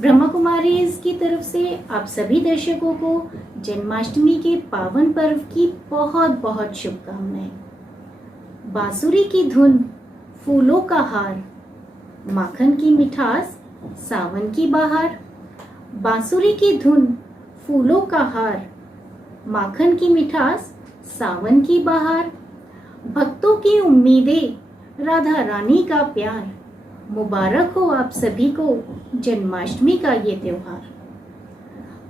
ब्रह्मा कुमारीज की तरफ से आप सभी दर्शकों को जन्माष्टमी के पावन पर्व की बहुत बहुत शुभकामनाएं। बांसुरी की धुन, फूलों का हार, माखन की मिठास, सावन की बहार। बांसुरी की धुन, फूलों का हार, माखन की मिठास, सावन की बहार। भक्तों की उम्मीदें, राधा रानी का प्यार, मुबारक हो आप सभी को जन्माष्टमी का ये त्योहार।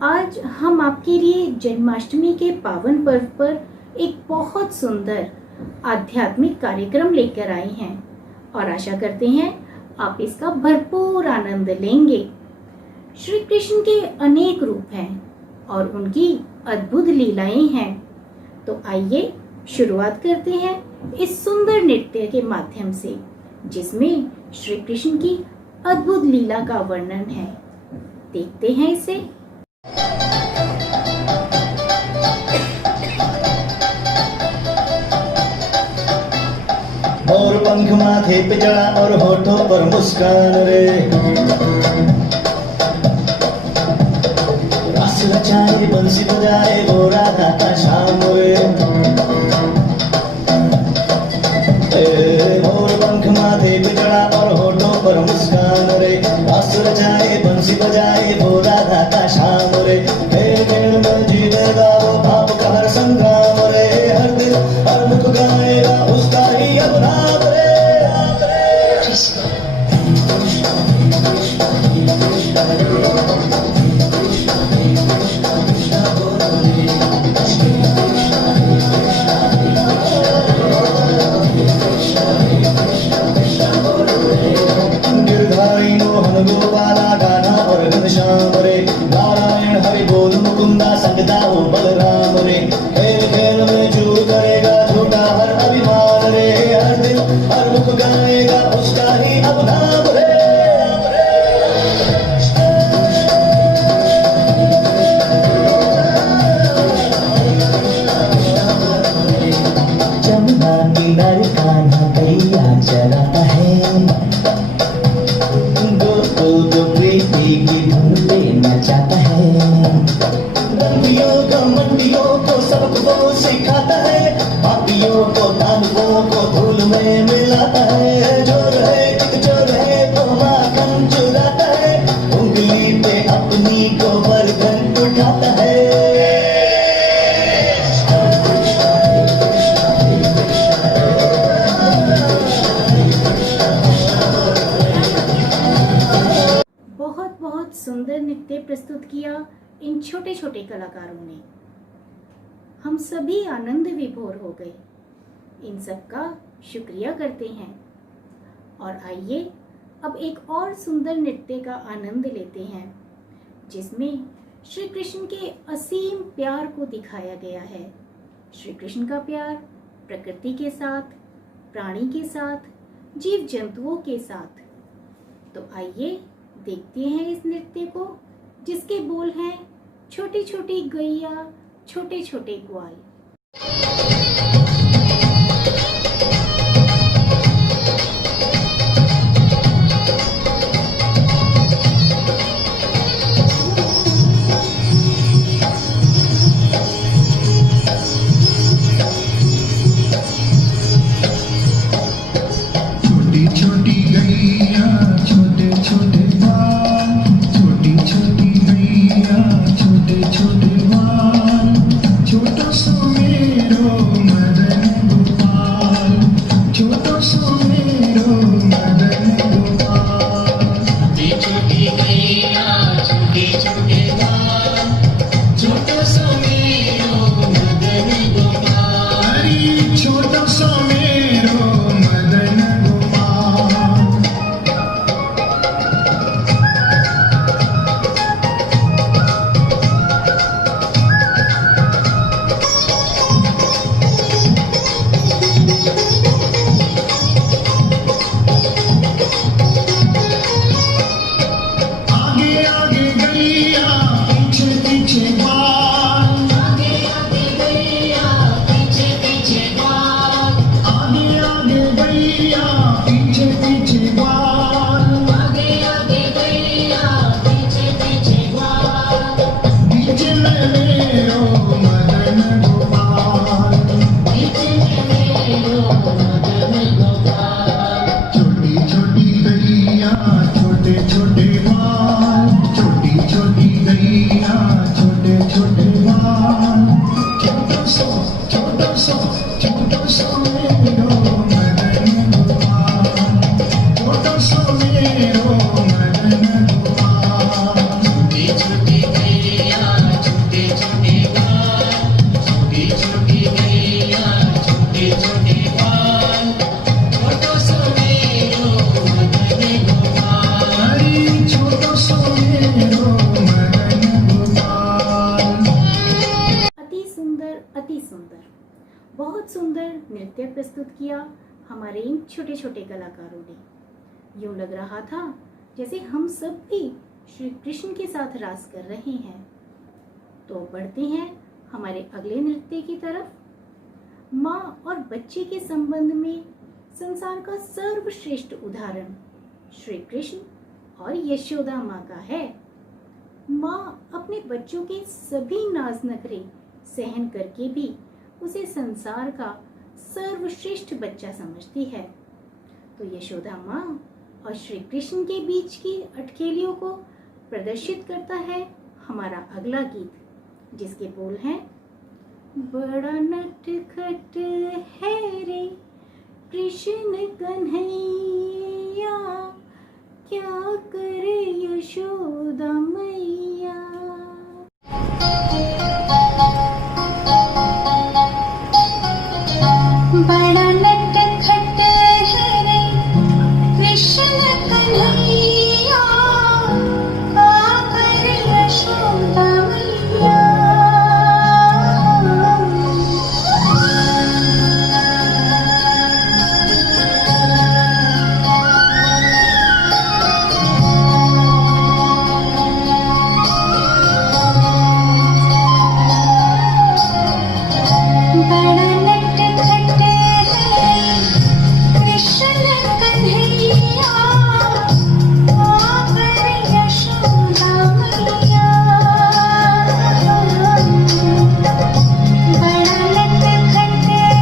आज हम आपके लिए जन्माष्टमी के पावन पर्व पर एक बहुत सुंदर आध्यात्मिक कार्यक्रम लेकर आए हैं और आशा करते हैं आप इसका भरपूर आनंद लेंगे। श्री कृष्ण के अनेक रूप हैं और उनकी अद्भुत लीलाएं हैं। तो आइए शुरुआत करते हैं इस सुंदर नृत्य के माध्यम से, जिसमें श्री कृष्ण की अद्भुत लीला का वर्णन है। देखते हैं इसे। और पंख माथे पे जड़ा और होठों पर मुस्कान रे, रस रचाए बंसी बजाए वो राधा का शाम रे। और पंख माथे पे जड़ा और होठों पर मुस्कान रे, रस रचाए बंसी बजाए वो राधा का शाम रे। खेल खेल में जीतेगा वो पाप का हर संग्राम रे, हर दिल हर मुख गाएगा उसका ही अब नाम रे। गिरधारी मोहन गोपाला गाना और घनश्याम रे, नारायण हरि बोल मुकुंदा संगदा हो बलराम रे। खेल खेल में चूर करेगा झूठा हर अभिमान रे, हर दिल हर मुख गाएगा उसका ही अब नाम रे। जमुना किनारे कान्हा कैया चलाता है, गोकुल को प्रीति की धुन पे नचाता है। बंदियों को मंडियों को सबक वो सिखाता है, पापियों को दानवों को धूल में मिलाता है। जो रहे चित जो रहे तो माखन चुराता है, उंगली पे अपनी को बरगन उठाता है। बहुत बहुत सुंदर नृत्य प्रस्तुत किया इन छोटे छोटे कलाकारों ने। हम सभी आनंद विभोर हो गए। इन सब का शुक्रिया करते हैं। और आइए अब एक और सुंदर नृत्य का आनंद लेते हैं, जिसमें श्री कृष्ण के असीम प्यार को दिखाया गया है। श्री कृष्ण का प्यार प्रकृति के साथ, प्राणी के साथ, जीव जंतुओं के साथ। तो आइए देखते हैं इस नृत्य को, जिसके बोल हैं छोटी छोटी गैया छोटे छोटे ग्वाल। छोटी छोटी गैया छोटे छोटे बाल, छोटी छोटी गैया छोटे छोटे बाल, छोटा सा मेरो मदन और अति सुंदर, बहुत सुंदर नृत्य प्रस्तुत किया हमारे इन छोटे छोटे कलाकारों ने। यूं लग रहा था जैसे हम सब भी श्री कृष्ण के साथ रास कर रहे हैं। तो बढ़ते हैं हमारे अगले नृत्य की तरफ। माँ और बच्चे के संबंध में संसार का सर्वश्रेष्ठ उदाहरण श्री कृष्ण और यशोदा माँ का है। माँ अपने बच्चों के सभी नाज नखरे सहन करके भी उसे संसार का सर्वश्रेष्ठ बच्चा समझती है। तो यशोदा माँ और श्री कृष्ण के बीच की अटखेलियों को प्रदर्शित करता है हमारा अगला गीत, जिसके बोल हैं, बड़ा नटखट है रे कृष्ण कन्हैया, क्या करे यशोदा मैया। बड़ा नटखट है रे कृष्ण कन्हैया, क्या करे यशोदा मैया। बड़ा नटखट है कृष्ण कन्हैया, क्या करे यशोदा मैया। बड़ा नटखट है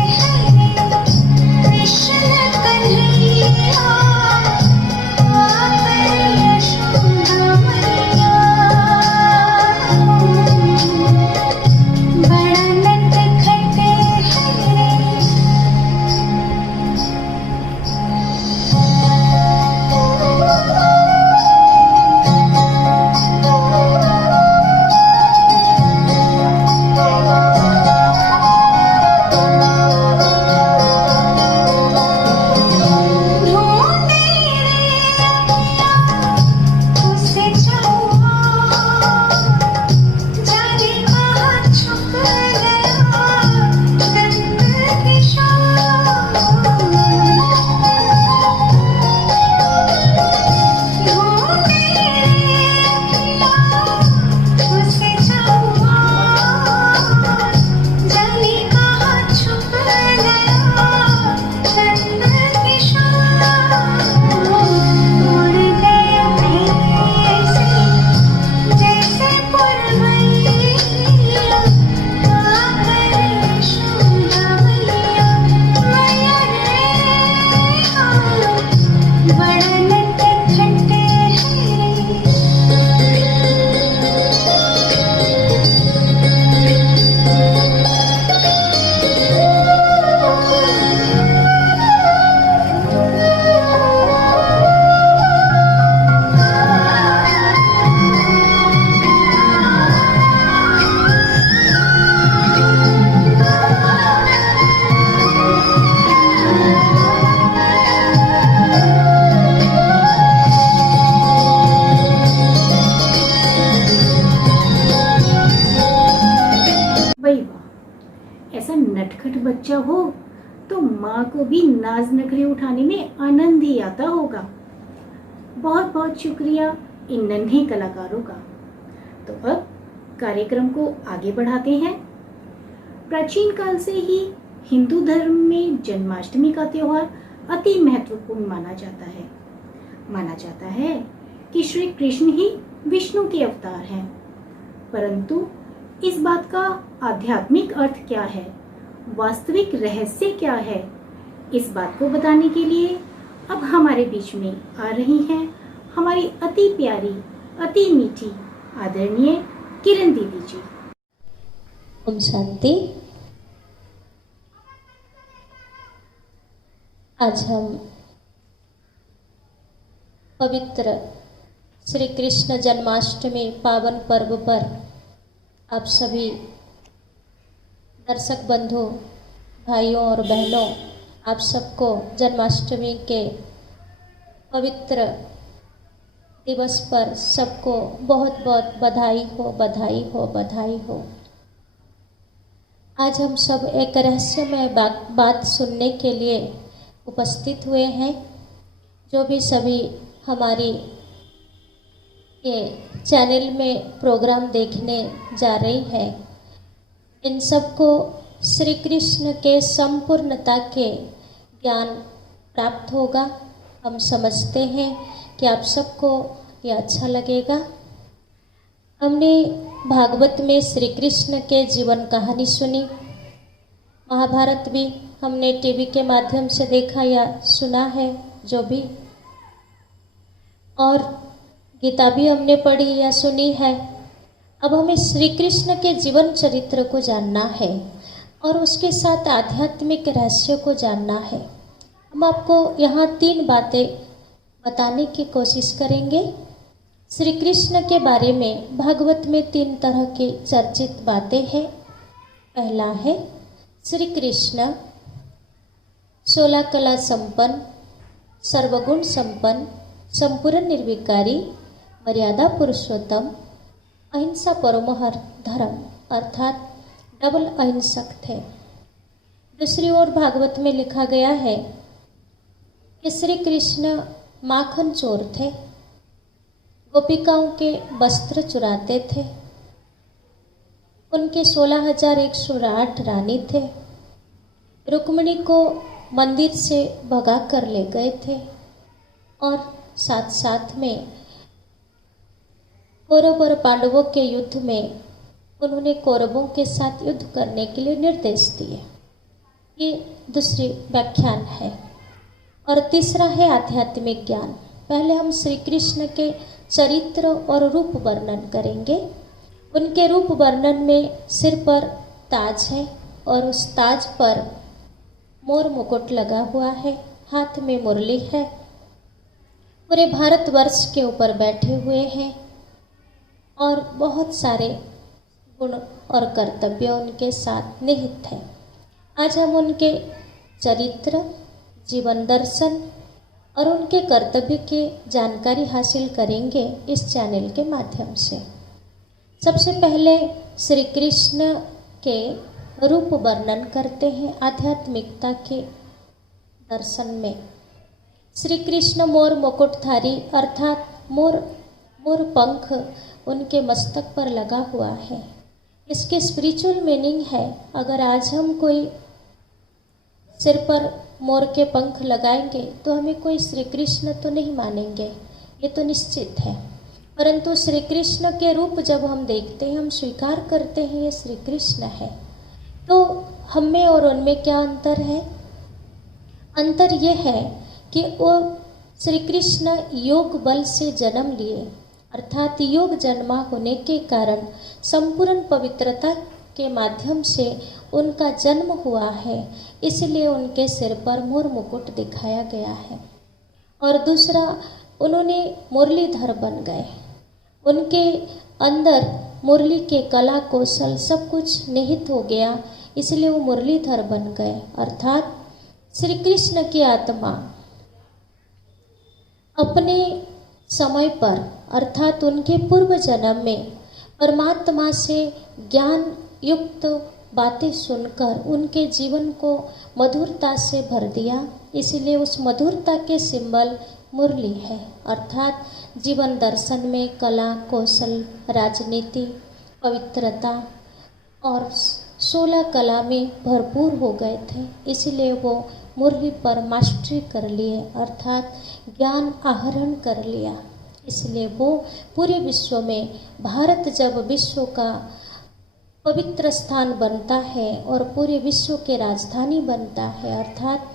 कृष्ण कन्हैया, क्या करे यशोदा मैया। बड़ा नटखट है ढूंढे उसे चाहा, जाने कहाँ छुप गया नंद किशोर। ढूंढे उसे चाहा, जाने कहाँ छुप गया नंद किशोर। उड़ गया ऐसे जैसे पुरवैया, क्या करे यशोदा मैया। मैया रे बड़ा नटखट है भाई वाह, ऐसा नटखट बच्चा हो तो माँ को भी नाज नखरे उठाने में आनंद ही आता होगा। बहुत बहुत शुक्रिया इन नन्हे कलाकारों का। तो अब कार्यक्रम को आगे बढ़ाते हैं। प्राचीन काल से ही हिंदू धर्म में जन्माष्टमी का त्योहार अति महत्वपूर्ण माना जाता है कि श्री कृष्ण ही विष्णु के अवतार हैं। परंतु इस बात का आध्यात्मिक अर्थ क्या है, वास्तविक रहस्य क्या है, इस बात को बताने के लिए अब हमारे बीच में आ रही हैं हमारी अति प्यारी, अति मीठी, आदरणीय किरण दीदी जी। ओम शांति। आज हम पवित्र श्री कृष्ण जन्माष्टमी पावन पर्व पर आप सभी दर्शक बंधु भाइयों और बहनों, आप सबको जन्माष्टमी के पवित्र दिवस पर सबको बहुत बहुत बधाई हो, बधाई हो, बधाई हो। आज हम सब एक रहस्यमय बात सुनने के लिए उपस्थित हुए हैं। जो भी सभी हमारी ये चैनल में प्रोग्राम देखने जा रही है, इन सबको श्री कृष्ण के संपूर्णता के ज्ञान प्राप्त होगा। हम समझते हैं कि आप सबको ये अच्छा लगेगा। हमने भागवत में श्री कृष्ण के जीवन कहानी सुनी, महाभारत भी हमने टीवी के माध्यम से देखा या सुना है जो भी, और गीता भी हमने पढ़ी या सुनी है। अब हमें श्री कृष्ण के जीवन चरित्र को जानना है और उसके साथ आध्यात्मिक रहस्य को जानना है। हम आपको यहाँ 3 बातें बताने की कोशिश करेंगे। श्री कृष्ण के बारे में भागवत में 3 तरह की चर्चित बातें हैं। पहला है श्री कृष्ण 16 कला संपन्न, सर्वगुण संपन्न, संपूर्ण निर्विकारी, मर्यादा पुरुषोत्तम, अहिंसा परमो धर्म अर्थात डबल अहिंसक थे। दूसरी ओर भागवत में लिखा गया है कि श्री कृष्ण माखन चोर थे, गोपिकाओं के वस्त्र चुराते थे, उनके 16,108 रानी थे, रुक्मिणी को मंदिर से भगा कर ले गए थे और साथ साथ में कौरव और पांडवों के युद्ध में उन्होंने कौरवों के साथ युद्ध करने के लिए निर्देश दिए। ये दूसरी व्याख्यान है। और तीसरा है आध्यात्मिक ज्ञान। पहले हम श्री कृष्ण के चरित्र और रूप वर्णन करेंगे। उनके रूप वर्णन में सिर पर ताज है और उस ताज पर मोर मुकुट लगा हुआ है, हाथ में मुरली है, पूरे भारतवर्ष के ऊपर बैठे हुए हैं और बहुत सारे गुण और कर्तव्य उनके साथ निहित हैं। आज हम उनके चरित्र, जीवन दर्शन और उनके कर्तव्य की जानकारी हासिल करेंगे इस चैनल के माध्यम से। सबसे पहले श्री कृष्ण के रूप वर्णन करते हैं आध्यात्मिकता के दर्शन में। श्री कृष्ण मोर मुकुटधारी अर्थात मोर पंख उनके मस्तक पर लगा हुआ है। इसके स्पिरिचुअल मीनिंग है, अगर आज हम कोई सिर पर मोर के पंख लगाएंगे तो हमें कोई श्री कृष्ण तो नहीं मानेंगे, ये तो निश्चित है। परंतु श्री कृष्ण के रूप जब हम देखते हैं, हम स्वीकार करते हैं ये श्री कृष्ण है, तो हम में और उनमें क्या अंतर है? अंतर ये है कि वो श्री कृष्ण योग बल से जन्म लिए, अर्थात योग जन्मा होने के कारण संपूर्ण पवित्रता के माध्यम से उनका जन्म हुआ है, इसलिए उनके सिर पर मोर मुकुट दिखाया गया है। और दूसरा, उन्होंने मुरलीधर बन गए, उनके अंदर मुरली के कला कौशल सब कुछ निहित हो गया, इसलिए वो मुरलीधर बन गए। अर्थात श्री कृष्ण की आत्मा अपने समय पर अर्थात उनके पूर्व जन्म में परमात्मा से ज्ञान युक्त बातें सुनकर उनके जीवन को मधुरता से भर दिया, इसलिए उस मधुरता के सिंबल मुरली है। अर्थात जीवन दर्शन में कला कौशल, राजनीति, पवित्रता और 16 कला में भरपूर हो गए थे, इसलिए वो मुरली पर मास्टरी कर लिए अर्थात ज्ञान आहरण कर लिया। इसलिए वो पूरे विश्व में, भारत जब विश्व का पवित्र स्थान बनता है और पूरे विश्व के राजधानी बनता है, अर्थात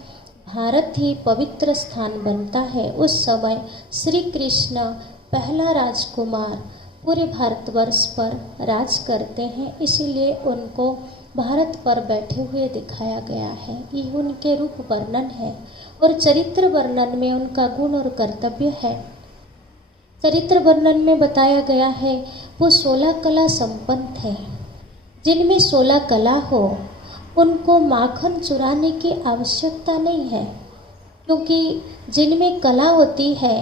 भारत ही पवित्र स्थान बनता है, उस समय श्री कृष्ण पहला राजकुमार पूरे भारतवर्ष पर राज करते हैं, इसीलिए उनको भारत पर बैठे हुए दिखाया गया है। ये उनके रूप वर्णन है। और चरित्र वर्णन में उनका गुण और कर्तव्य है। चरित्र वर्णन में बताया गया है वो 16 कला संपन्न थे। जिनमें 16 कला हो उनको माखन चुराने की आवश्यकता नहीं है, क्योंकि जिनमें कला होती है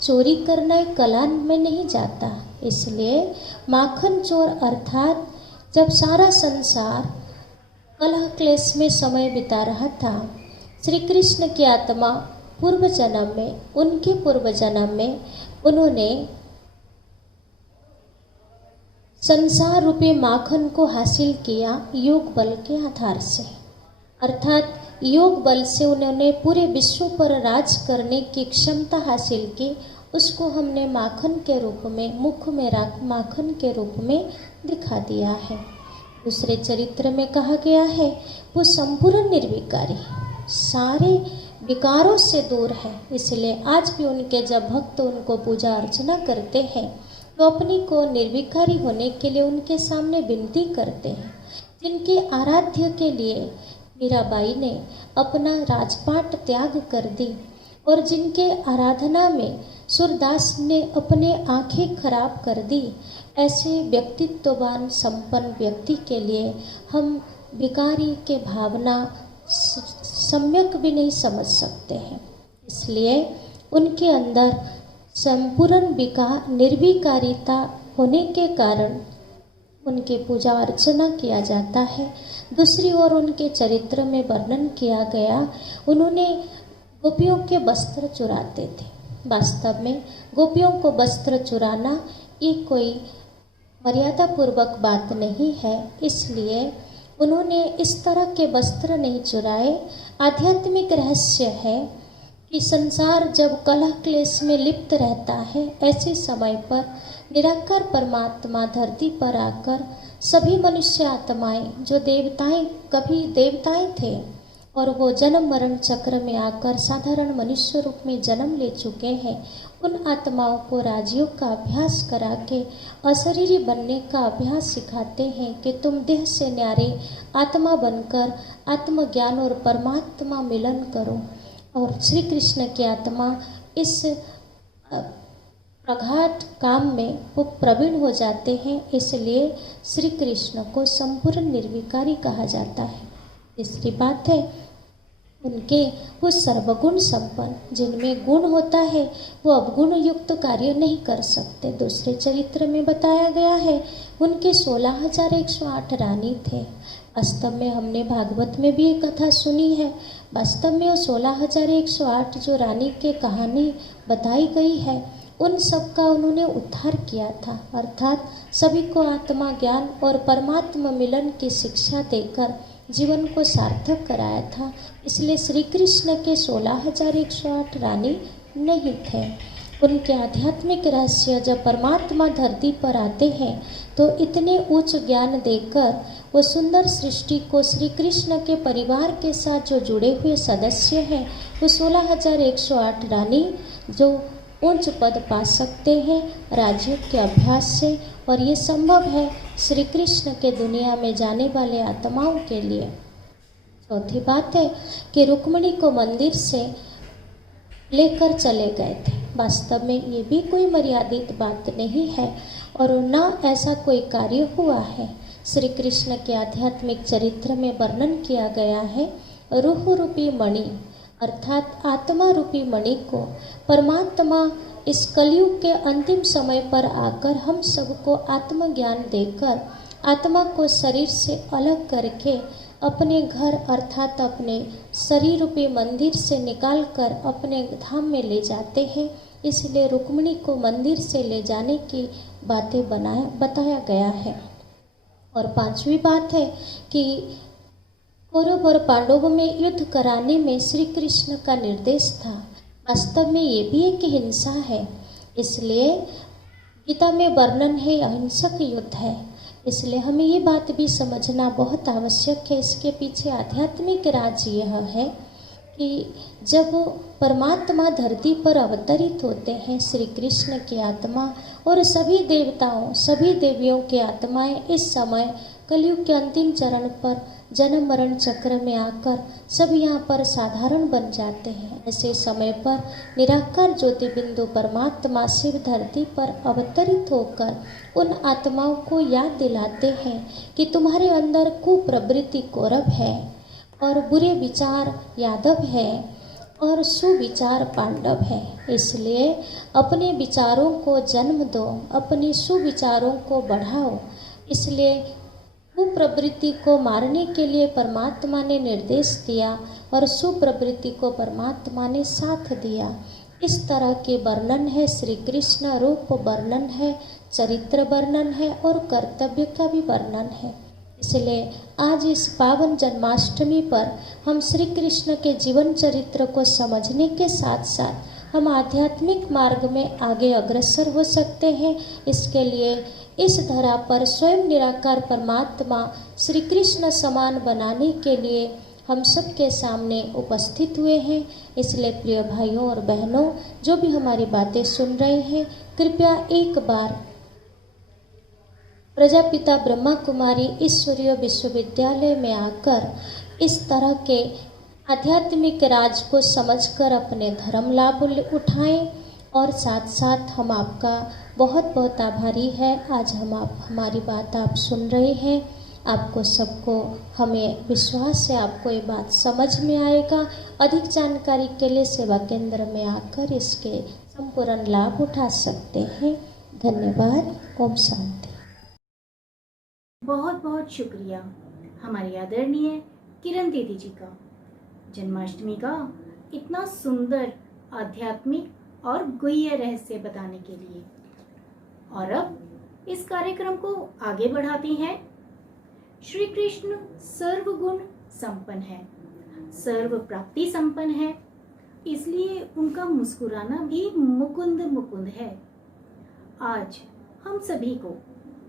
चोरी करना एक कला में नहीं जाता। इसलिए माखन चोर अर्थात जब सारा संसार कलह क्लेश में समय बिता रहा था। श्री कृष्ण की आत्मा पूर्व जन्म में, उनके पूर्व जन्म में उन्होंने संसार रूपी माखन को हासिल किया योग बल के आधार से, अर्थात योग बल से उन्होंने पूरे विश्व पर राज करने की क्षमता हासिल की। उसको हमने माखन के रूप में, मुख में रख माखन के रूप में दिखा दिया है। दूसरे चरित्र में कहा गया है वो संपूर्ण निर्विकारी, सारे विकारों से दूर है। इसलिए आज भी उनके जब भक्त उनको पूजा अर्चना करते हैं तो अपनी को निर्विकारी होने के लिए उनके सामने विनती करते हैं। जिनके आराध्य के लिए मीराबाई ने अपना राजपाट त्याग कर दी और जिनके आराधना में सूरदास ने अपने आंखें खराब कर दी, ऐसे व्यक्तित्ववान संपन्न व्यक्ति के लिए हम विकारी के भावना सम्यक भी नहीं समझ सकते हैं। इसलिए उनके अंदर संपूर्ण निर्विकारिता होने के कारण उनकी पूजा अर्चना किया जाता है। दूसरी ओर उनके चरित्र में वर्णन किया गया, उन्होंने गोपियों के वस्त्र चुराते थे। वास्तव में गोपियों को वस्त्र चुराना ये कोई मर्यादा पूर्वक बात नहीं है, इसलिए उन्होंने इस तरह के वस्त्र नहीं चुराए। आध्यात्मिक रहस्य है कि संसार जब कलह क्लेश में लिप्त रहता है, ऐसे समय पर निराकार परमात्मा धरती पर आकर सभी मनुष्य आत्माएं जो देवताएं कभी देवताएं थे और वो जन्म मरण चक्र में आकर साधारण मनुष्य रूप में जन्म ले चुके हैं, उन आत्माओं को राजयोग का अभ्यास करा के अशरीरी बनने का अभ्यास सिखाते हैं कि तुम देह से न्यारे आत्मा बनकर आत्मज्ञान और परमात्मा मिलन करो। और श्री कृष्ण की आत्मा इस प्रघात काम में वो प्रवीण हो जाते हैं, इसलिए श्री कृष्ण को संपूर्ण निर्विकारी कहा जाता है। तीसरी बात है उनके वो सर्वगुण संपन्न, जिनमें गुण होता है वो अवगुण युक्त कार्य नहीं कर सकते। दूसरे चरित्र में बताया गया है उनके 16,108 रानी थे। वास्तव में हमने भागवत में भी ये कथा सुनी है। वास्तव में वो 16,108 जो रानी के कहानी बताई गई है, उन सब का उन्होंने उद्धार किया था, अर्थात सभी को आत्मा ज्ञान और परमात्मा मिलन की शिक्षा देकर जीवन को सार्थक कराया था। इसलिए श्री कृष्ण के 16,108 रानी नहीं थे। उनके आध्यात्मिक रहस्य जब परमात्मा धरती पर आते हैं तो इतने उच्च ज्ञान देकर वो सुंदर सृष्टि को श्री कृष्ण के परिवार के साथ जो जुड़े हुए सदस्य हैं वो 16,108 रानी जो उच्च पद पा सकते हैं राजयोग के अभ्यास से, और ये संभव है श्री कृष्ण के दुनिया में जाने वाले आत्माओं के लिए। चौथी बात है कि रुक्मिणी को मंदिर से लेकर चले गए थे। वास्तव में ये भी कोई मर्यादित बात नहीं है और न ऐसा कोई कार्य हुआ है। श्री कृष्ण के आध्यात्मिक चरित्र में वर्णन किया गया है रूह रूपी मणि अर्थात आत्मा रूपी मणि को परमात्मा इस कलयुग के अंतिम समय पर आकर हम सबको आत्मज्ञान देकर आत्मा को शरीर से अलग करके अपने घर अर्थात अपने शरीर रूपी मंदिर से निकालकर अपने धाम में ले जाते हैं। इसलिए रुक्मिणी को मंदिर से ले जाने की बातें बताया गया है। और पांचवी बात है कि कौरव और पांडवों में युद्ध कराने में श्री कृष्ण का निर्देश था। वास्तव में ये भी एक हिंसा है, इसलिए गीता में वर्णन है अहिंसक युद्ध है। इसलिए हमें ये बात भी समझना बहुत आवश्यक है। इसके पीछे आध्यात्मिक राज यह है कि जब परमात्मा धरती पर अवतरित होते हैं श्री कृष्ण की आत्मा और सभी देवताओं सभी देवियों की आत्माएं इस समय कलयुग के अंतिम चरण पर जन्म मरण चक्र में आकर सब यहाँ पर साधारण बन जाते हैं। ऐसे समय पर निराकार ज्योति बिंदु परमात्मा शिव धरती पर अवतरित होकर उन आत्माओं को याद दिलाते हैं कि तुम्हारे अंदर कुप्रवृत्ति कौरव है और बुरे विचार यादव है और सुविचार पांडव है। इसलिए अपने विचारों को जन्म दो, अपने सुविचारों को बढ़ाओ। इसलिए कुप्रवृत्ति को मारने के लिए परमात्मा ने निर्देश दिया और सुप्रवृत्ति को परमात्मा ने साथ दिया। इस तरह के वर्णन है, श्री कृष्ण रूप वर्णन है, चरित्र वर्णन है और कर्तव्य का भी वर्णन है। इसलिए आज इस पावन जन्माष्टमी पर हम श्री कृष्ण के जीवन चरित्र को समझने के साथ साथ हम आध्यात्मिक मार्ग में आगे अग्रसर हो सकते हैं। इसके लिए इस धरा पर स्वयं निराकार परमात्मा श्री कृष्ण समान बनाने के लिए हम सबके सामने उपस्थित हुए हैं। इसलिए प्रिय भाइयों और बहनों, जो भी हमारी बातें सुन रहे हैं, कृपया एक बार प्रजापिता ब्रह्मा कुमारी ईश्वरीय विश्वविद्यालय में आकर इस तरह के आध्यात्मिक राज को समझकर अपने धर्म लाभ उठाएं। और साथ साथ हम आपका बहुत बहुत आभारी है। आज हमारी बात आप सुन रहे हैं। आपको सबको, हमें विश्वास है आपको ये बात समझ में आएगा। अधिक जानकारी के लिए सेवा केंद्र में आकर इसके संपूर्ण लाभ उठा सकते हैं। धन्यवाद। ओम शांति। बहुत बहुत शुक्रिया हमारी आदरणीय किरण दीदी जी का, जन्माष्टमी का इतना सुंदर आध्यात्मिक और गुह्य रहस्य बताने के लिए। और अब इस कार्यक्रम को आगे बढ़ाते हैं। श्री कृष्ण सर्वगुण संपन्न है, सर्व प्राप्ति संपन्न है, इसलिए उनका मुस्कुराना भी मुकुंद मुकुंद है। आज हम सभी को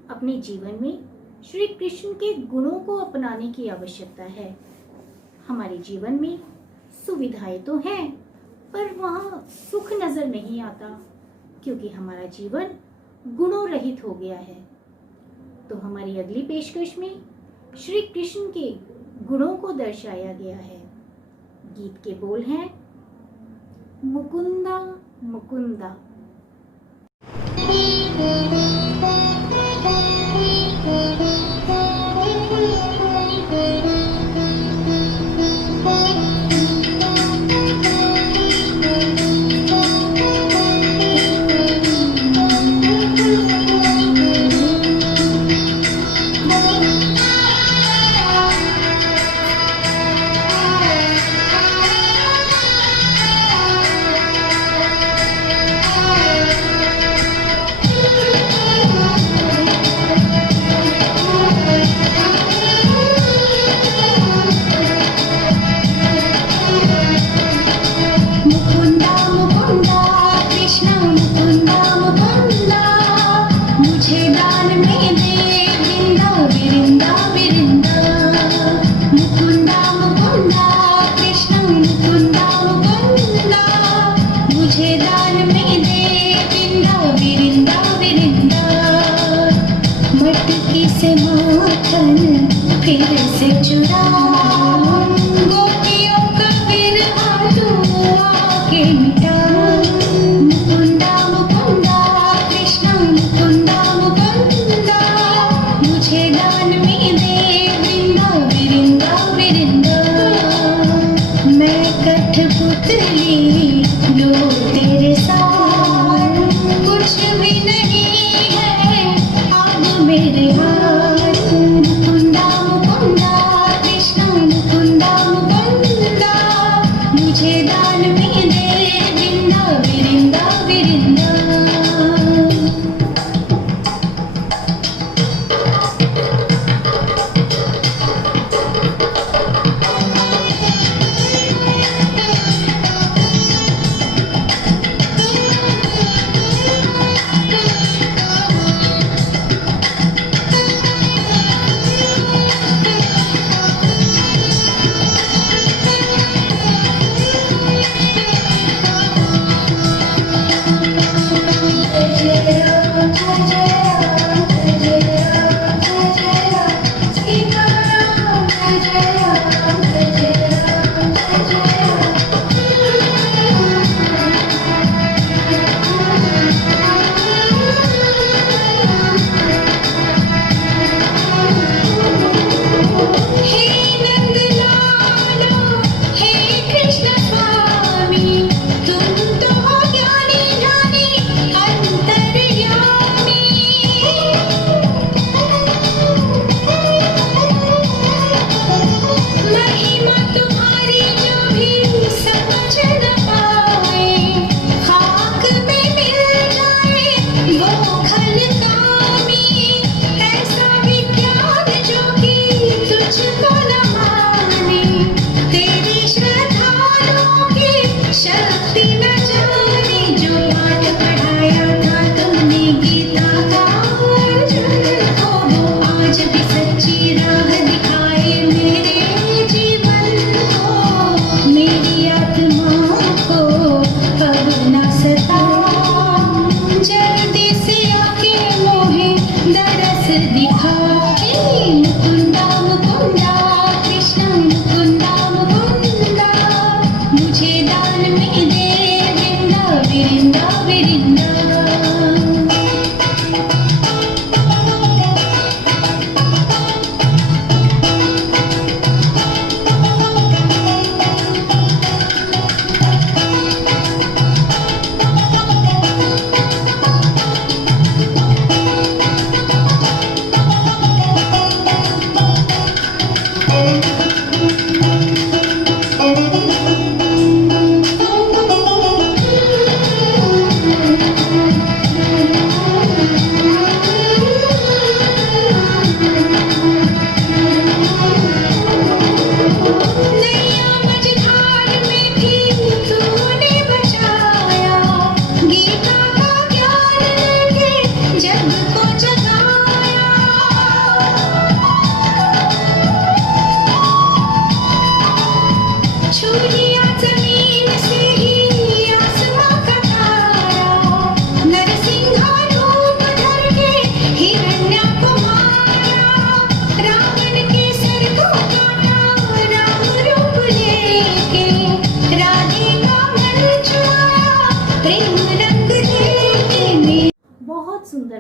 अपने जीवन में श्री कृष्ण के गुणों को अपनाने की आवश्यकता है। हमारे जीवन में सुविधाएं तो हैं, पर वहाँ सुख नजर नहीं आता, क्योंकि हमारा जीवन गुणों रहित हो गया है। तो हमारी अगली पेशकश में श्री कृष्ण के गुणों को दर्शाया गया है। गीत के बोल हैं, मुकुंदा मुकुंदा।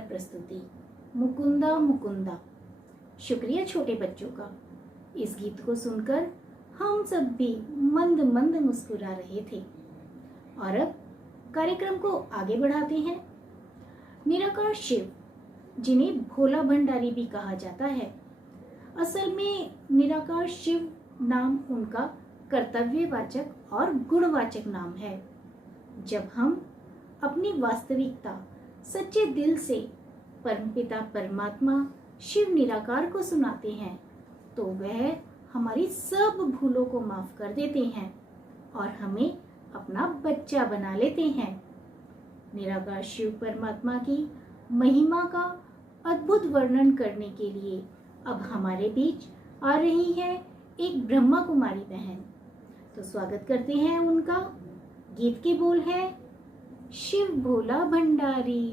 प्रस्तुति मुकुंदा मुकुंदा। शुक्रिया छोटे बच्चों का। इस गीत को सुनकर हम सब भी मंद मंद मुस्कुरा रहे थे। और अब कार्यक्रम को आगे बढ़ाते हैं। निराकार शिव, जिन्हें भोला भंडारी भी कहा जाता है, असल में निराकार शिव नाम उनका कर्तव्यवाचक और गुणवाचक नाम है। जब हम अपनी वास्तविकता सच्चे दिल से परमपिता परमात्मा शिव निराकार को सुनाते हैं तो वह हमारी सब भूलों को माफ कर देते हैं और हमें अपना बच्चा बना लेते हैं। निराकार शिव परमात्मा की महिमा का अद्भुत वर्णन करने के लिए अब हमारे बीच आ रही है एक ब्रह्मा कुमारी बहन। तो स्वागत करते हैं उनका। गीत के बोल है शिव भोला भंडारी।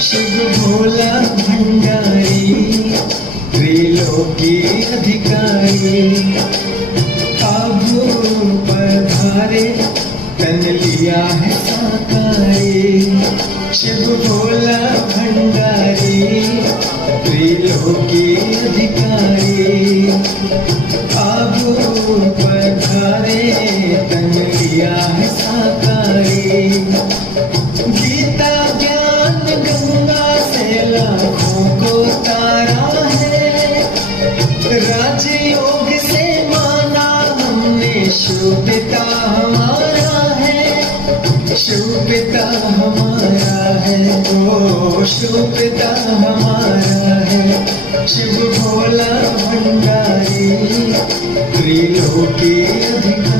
शिव भोला भंडारी त्रिलोकी अधिकारी, आभू पधारे तन लिया है साकारी। शिव भोला भंडारी त्रिलोकी अधिकारी, आभू पधारे तन लिया है साकारी। गीता ज्ञान गंगा से लाखों को तारा है, राजयोग से माना हमने शिव पिता हमारा है। शिव पिता हमारा है, ओ शिव पिता हमारा है। शिव भोला भंडारी त्रिलोकी अधिकारी।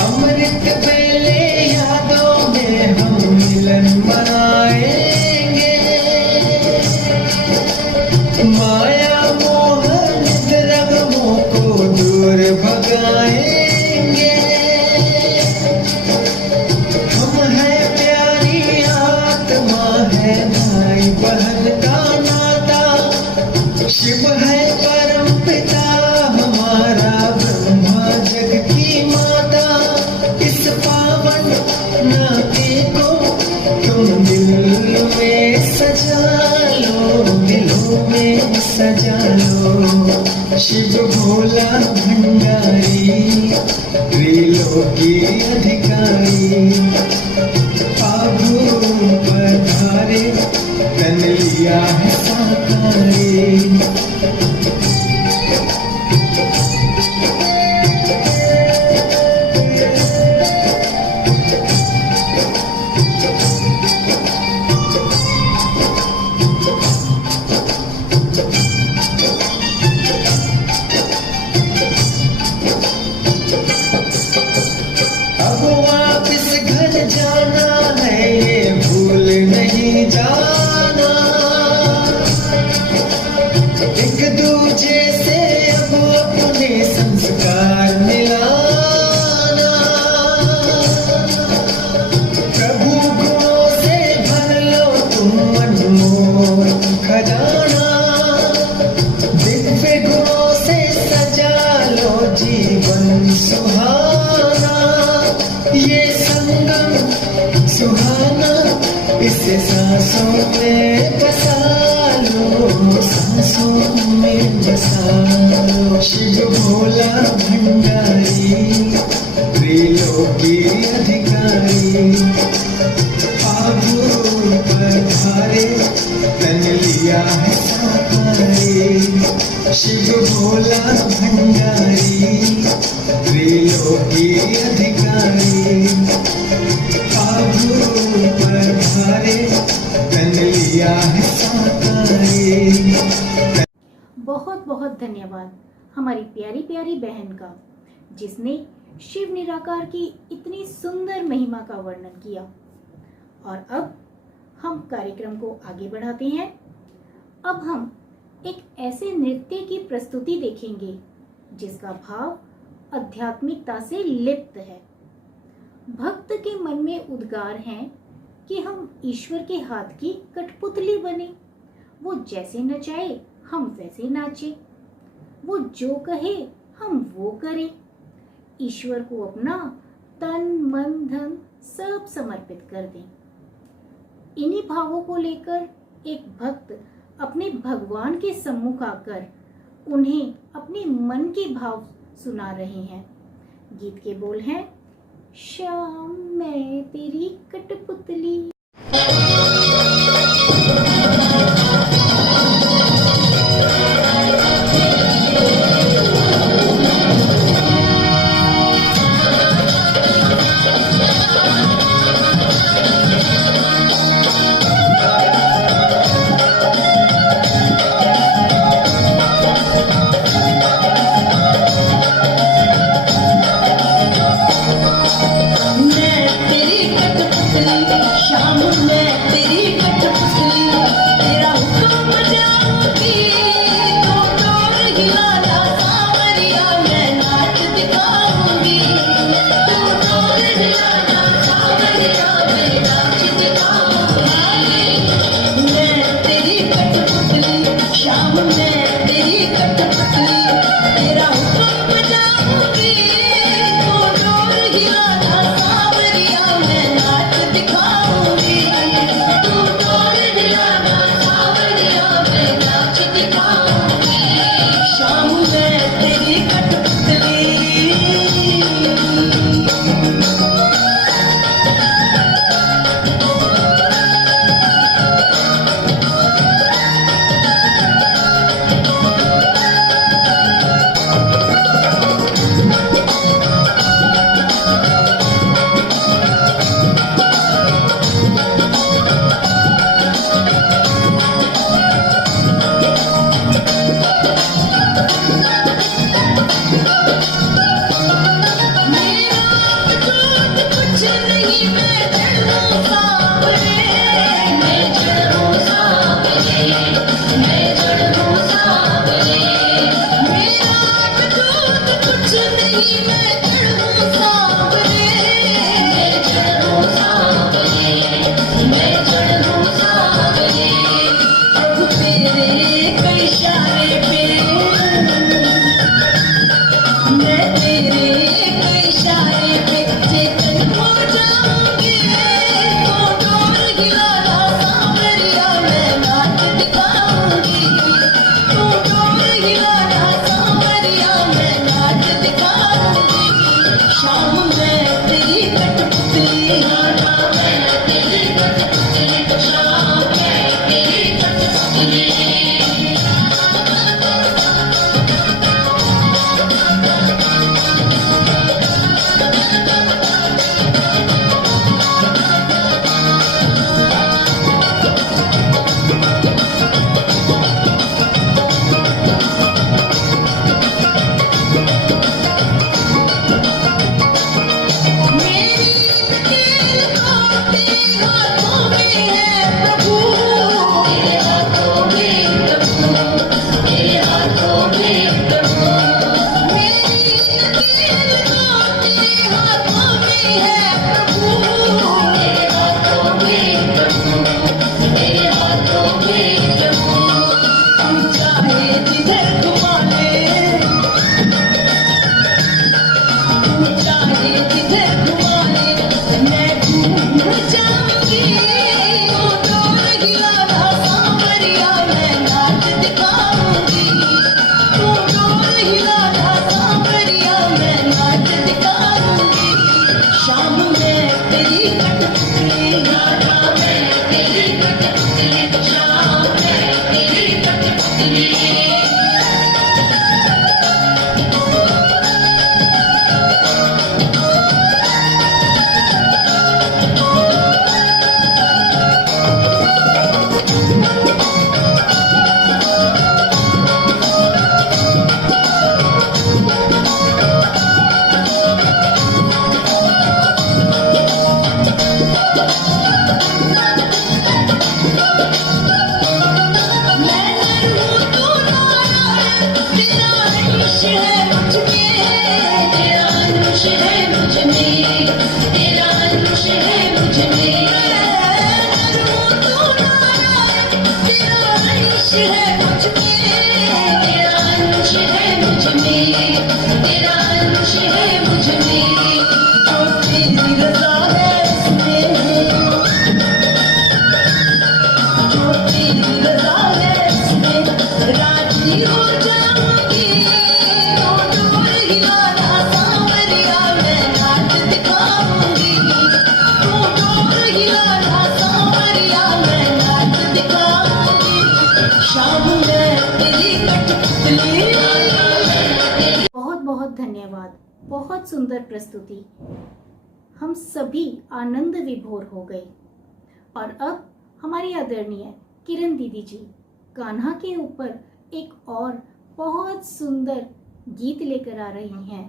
अमृत बेले यादों में हम मिलन मनाएंगे, माया मोह निद्रवों को दूर भगाएंगे। हम है प्यारी आत्मा है भाई बहन का नाता, शिव है परम पिता हमारा ब्रह्मा जग की माता। इस पावन नाते को तुम दिल में सजा लो, दिलों में सजा लो। शिव भोला भंडारी त्रिलोकी अधिकारी, आभू पधारे तन लिया है साकारी। अब वापिस घर जाना है, ये भूल नहीं जाना। एक दूजे से अब अपने संस्कार मिलाना। प्रभु गुणों से भर लो तुम अनमोल खजाना। दिव्य गुणों से सजा लो जीवन सुहाना। ये संगम सुहाना इसे सांसों में बसा लो, सांसों में बसा लो। शिव भोला भंडारी त्रिलोकी अधिकारी, आभू पधारे तन लिया है साकारी। शिव भोला भंडारी त्रिलोकी अधिकारी, आभू पधारे ब्याह साकारे। बहुत बहुत धन्यवाद हमारी प्यारी प्यारी बहन का, जिसने शिव निराकार की इतनी सुंदर महिमा का वर्णन किया। और अब हम कार्यक्रम को आगे बढ़ाते हैं। अब हम एक ऐसे नृत्य की प्रस्तुति देखेंगे जिसका भाव आध्यात्मिकता से लिप्त है। भक्त के मन में उद्गार हैं कि हम ईश्वर के हाथ की कठपुतली बने, वो जैसे नचाए हम वैसे नाचे, वो जो कहे हम वो करें, ईश्वर को अपना तन मन धन सब समर्पित कर दें। इन्हीं भावों को लेकर एक भक्त अपने भगवान के सम्मुख आकर उन्हें अपने मन के भाव सुना रहे हैं। गीत के बोल हैं, श्याम मैं तेरी कठपुतली। मुझ में, तेरा अंश है मुझ में, जो तेरी रजा है उसमें है, जो तेरी रजा है उसमें राजी हो जाऊंगी। तो डोर हिलाना सांवरिया मैं नाच दिखाऊंगी, तो डोर हिलाना सांवरिया मैं नाच दिखाऊंगी। शाम में तेरी कठपुतली बहुत बहुत धन्यवाद। बहुत सुंदर प्रस्तुति। हम सभी आनंद विभोर हो गए। और अब हमारी आदरणीय किरण दीदी जी कान्हा के ऊपर एक और बहुत सुंदर गीत लेकर आ रही हैं।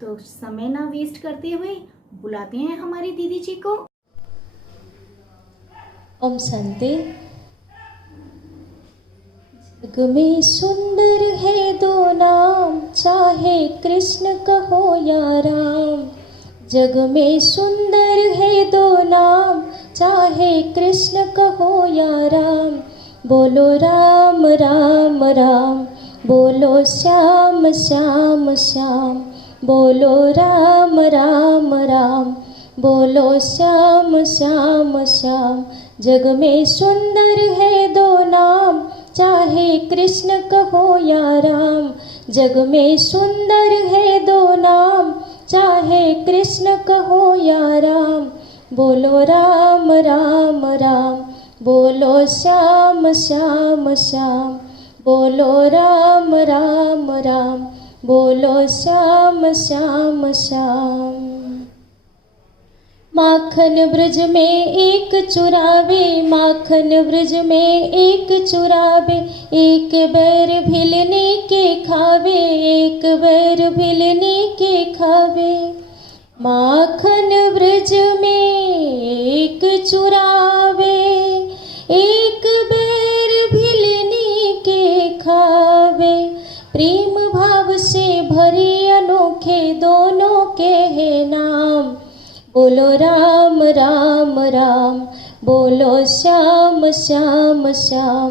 तो समय ना वेस्ट करते हुए बुलाते हैं हमारी दीदी जी को। ओम शांति। जग में सुंदर है दो नाम, चाहे कृष्ण कहो या राम। जग में सुंदर है दो नाम, चाहे कृष्ण कहो या राम। बोलो राम राम राम, बोलो श्याम श्याम श्याम। बोलो राम राम राम, बोलो श्याम श्याम श्याम। जग में सुंदर है दो नाम, चाहे कृष्ण कहो या राम। जग में सुंदर है दो नाम, चाहे कृष्ण कहो या राम। बोलो राम राम राम, बोलो श्याम श्याम श्याम। बोलो राम राम राम, बोलो श्याम श्याम श्याम। माखन ब्रज में एक चुरावे, माखन ब्रज में एक चुरावे। एक बैर भिलने के खावे, एक बैर भिलने के खावे। माखन ब्रज में एक चुरावे, एक बैर भिलने के खावे। प्रेम भाव से भरे अनोखे दोनों के है नाम। बोलो राम राम राम, बोलो श्याम श्याम श्याम।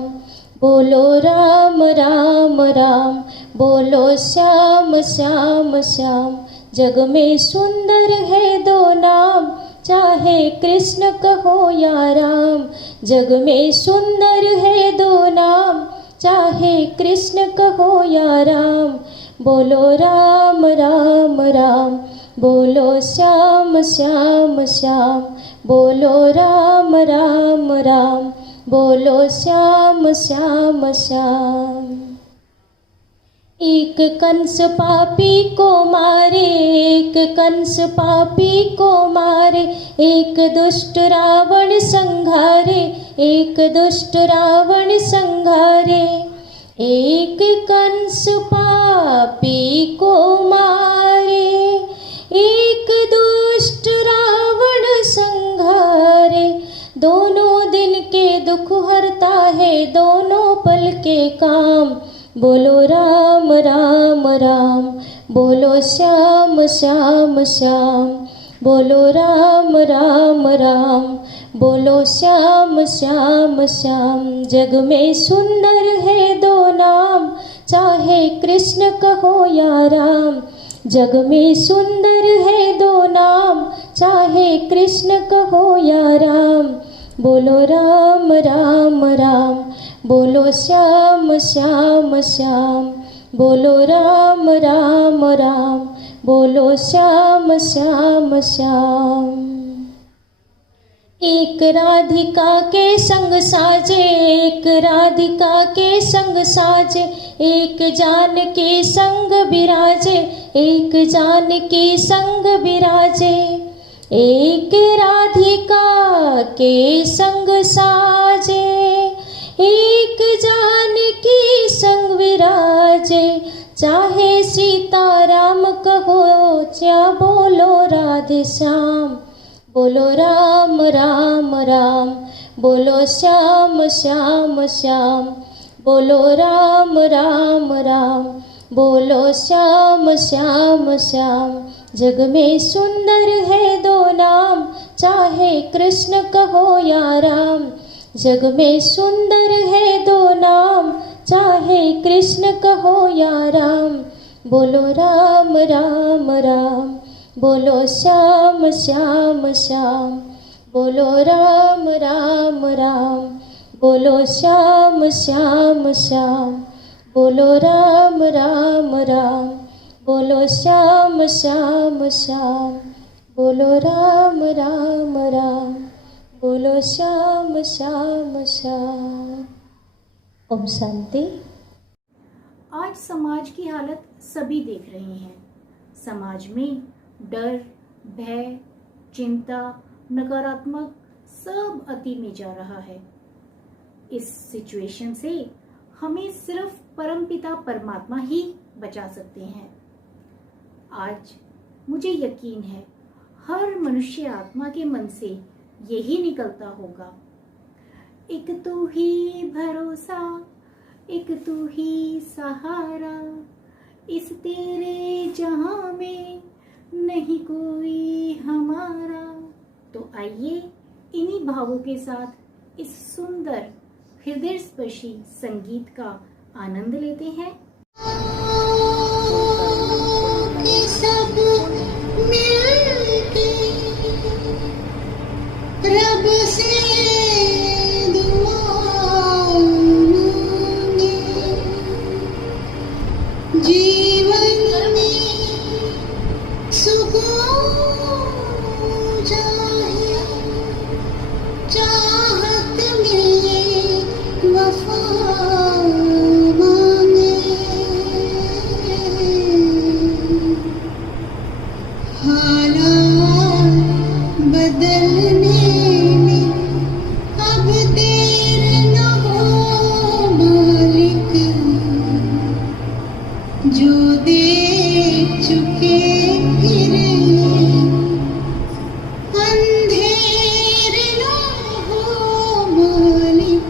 बोलो राम राम राम, बोलो श्याम श्याम श्याम। जग में सुंदर है दो नाम, चाहे कृष्ण कहो या राम। जग में सुंदर है दो नाम, चाहे कृष्ण कहो या राम। बोलो राम राम राम, बोलो श्याम श्याम श्याम। बोलो राम राम राम, बोलो श्याम श्याम श्याम। एक कंस पापी को मारे, एक कंस पापी को मारे। एक दुष्ट रावण संघारे, एक दुष्ट रावण संघारे। एक कंस पापी को मारे, एक दुष्ट रावण संघारे। दोनों दिन के दुख हरता है, दोनों पल के काम। बोलो राम राम राम, बोलो श्याम श्याम श्याम। बोलो राम राम राम, बोलो श्याम श्याम श्याम। जग में सुंदर है दो नाम, चाहे कृष्ण कहो या राम। जग में सुंदर है दो नाम, चाहे कृष्ण कहो या राम। बोलो राम राम राम, बोलो श्याम श्याम श्याम। बोलो राम राम राम, बोलो श्याम श्याम श्याम। एक राधिका के संग साजे, एक राधिका के संग साजे। एक जानकी संग विराजे, एक जानकी संग विराजे। एक राधिका के संग साजे, एक जानकी संग विराजे। चाहे सीता राम कहो, या बोलो राधे श्याम। बोलो राम राम राम, बोलो श्याम श्याम श्याम। बोलो राम राम राम, बोलो श्याम श्याम श्याम। जग में सुंदर है दो नाम, चाहे कृष्ण कहो या राम। जग में सुंदर है दो नाम, चाहे कृष्ण कहो या राम। बोलो राम राम राम, बोलो श्याम श्याम श्याम, बोलो राम राम राम, बोलो श्याम श्याम श्याम, बोलो राम राम राम, बोलो श्याम श्याम श्याम, बोलो राम राम राम, बोलो श्याम श्याम श्याम। ओम शांति। आज समाज की हालत सभी देख रहे हैं। समाज में डर, भय, चिंता, नकारात्मक सब अति में जा रहा है। इस सिचुएशन से हमें सिर्फ परमपिता परमात्मा ही बचा सकते हैं। आज मुझे यकीन है हर मनुष्य आत्मा के मन से यही निकलता होगा, एक तू ही भरोसा, एक तू ही सहारा, इस तेरे जहां में नहीं कोई हमारा। तो आइए इन्हीं भावों के साथ इस सुंदर हृदय स्पर्शी संगीत का आनंद लेते हैं। कि सब मिलके रब से दुआ मांगे, जीवन में सुकून जाए, चाहत में वफा मांगे। हालात बदलने में अब देर न हो मालिक, जो देख चुके फिर अंधेर न हो मालिक।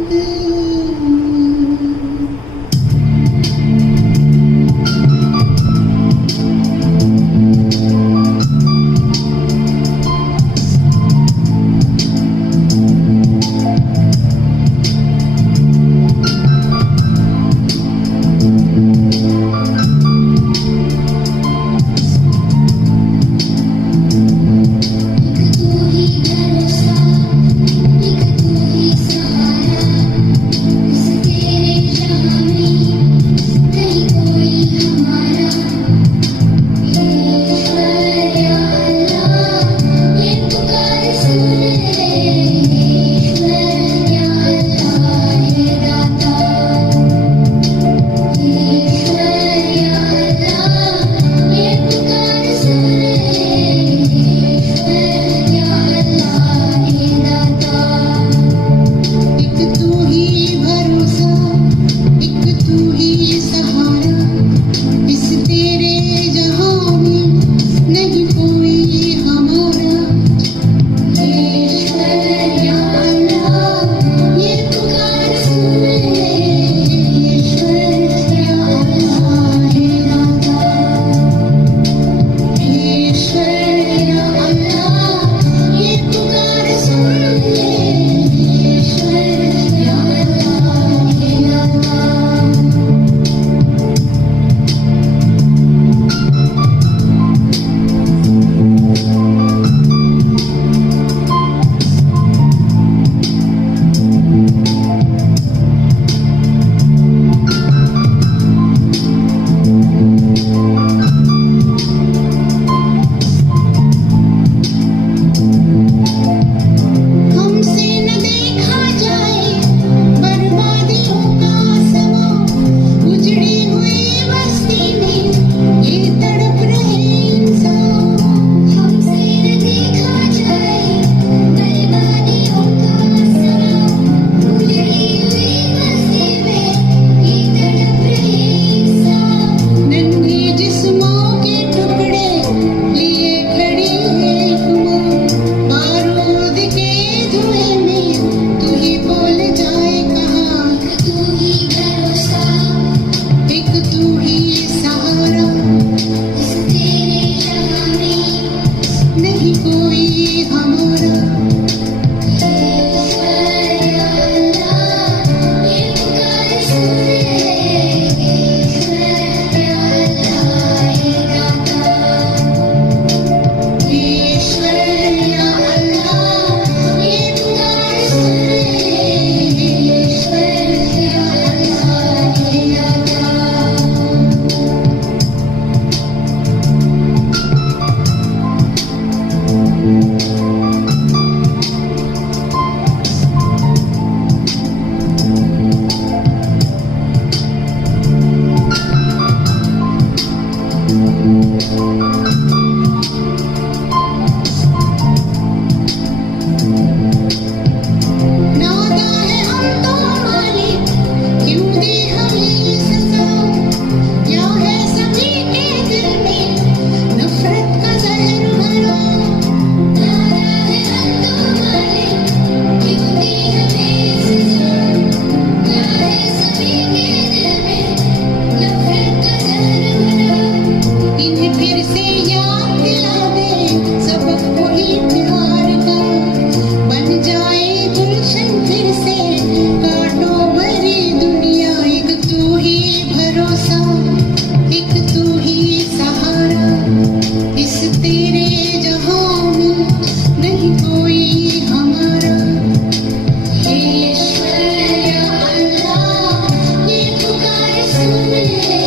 नादा है हम तो मालिक, क्यों दे हमें सजा? या है सभी के दिल में नफरत का जहर भरा? नादा है हम तो मालिक, क्यों दे हमें सजा? या है सभी के दिल में नफरत का जहर भरा? इन्हें फिर से याद दिला दे सबक वही प्यार का, बन जाए गुलशन फिर से कांटों भरी दुनिया। एक तू ही भरोसा, एक तू ही सहारा, इस तेरे जहां में नहीं कोई हमारा। हे ईश्वर या अल्लाह, ये पुकार सुन ले। हे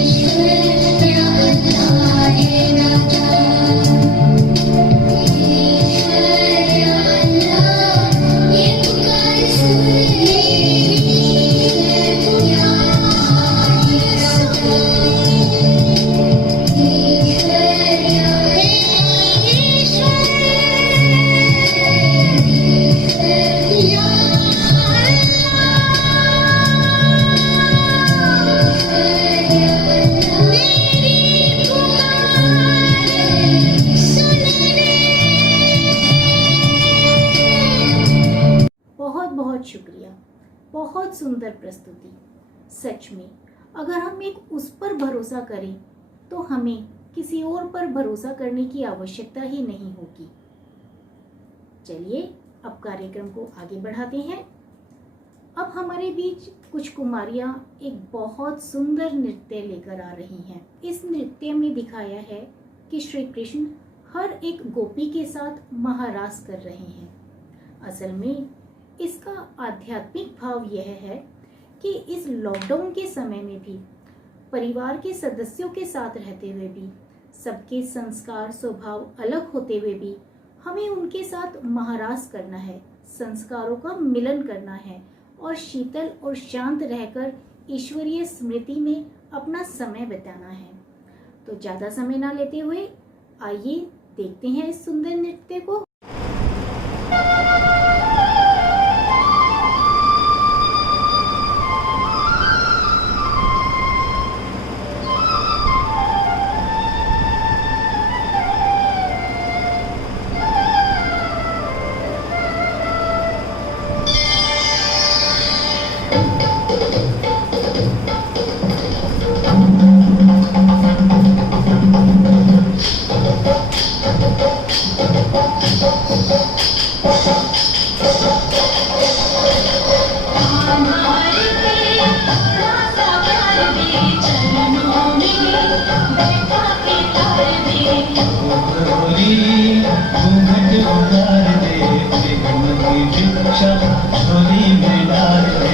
ईश्वर या अल्लाह, हे राजा। हे ईश्वर या अल्लाह, ये पुकार सुन ले। हे ईश्वर या अल्लाह, हे राजा। हे ईश्वर या बहुत बहुत शुक्रिया। बहुत सुंदर प्रस्तुति। सच में अगर हम एक उस पर भरोसा करें तो हमें किसी और पर भरोसा करने की आवश्यकता ही नहीं होगी। चलिए अब कार्यक्रम को आगे बढ़ाते हैं। अब हमारे बीच कुछ कुमारियां एक बहुत सुंदर नृत्य लेकर आ रही हैं। इस नृत्य में दिखाया है कि श्री कृष्ण हर एक गोपी के साथ महारास कर रहे हैं। असल में इसका आध्यात्मिक भाव यह है कि इस लॉकडाउन के समय में भी परिवार के सदस्यों के साथ रहते हुए भी, सबके संस्कार स्वभाव अलग होते हुए भी हमें उनके साथ महारास करना है, संस्कारों का मिलन करना है और शीतल और शांत रहकर ईश्वरीय स्मृति में अपना समय बिताना है। तो ज़्यादा समय ना लेते हुए आइए देखते हैं इस सुंदर नृत्य को। घूंघट उतार दे, निगम की भिक्षा झोली में डाल दे।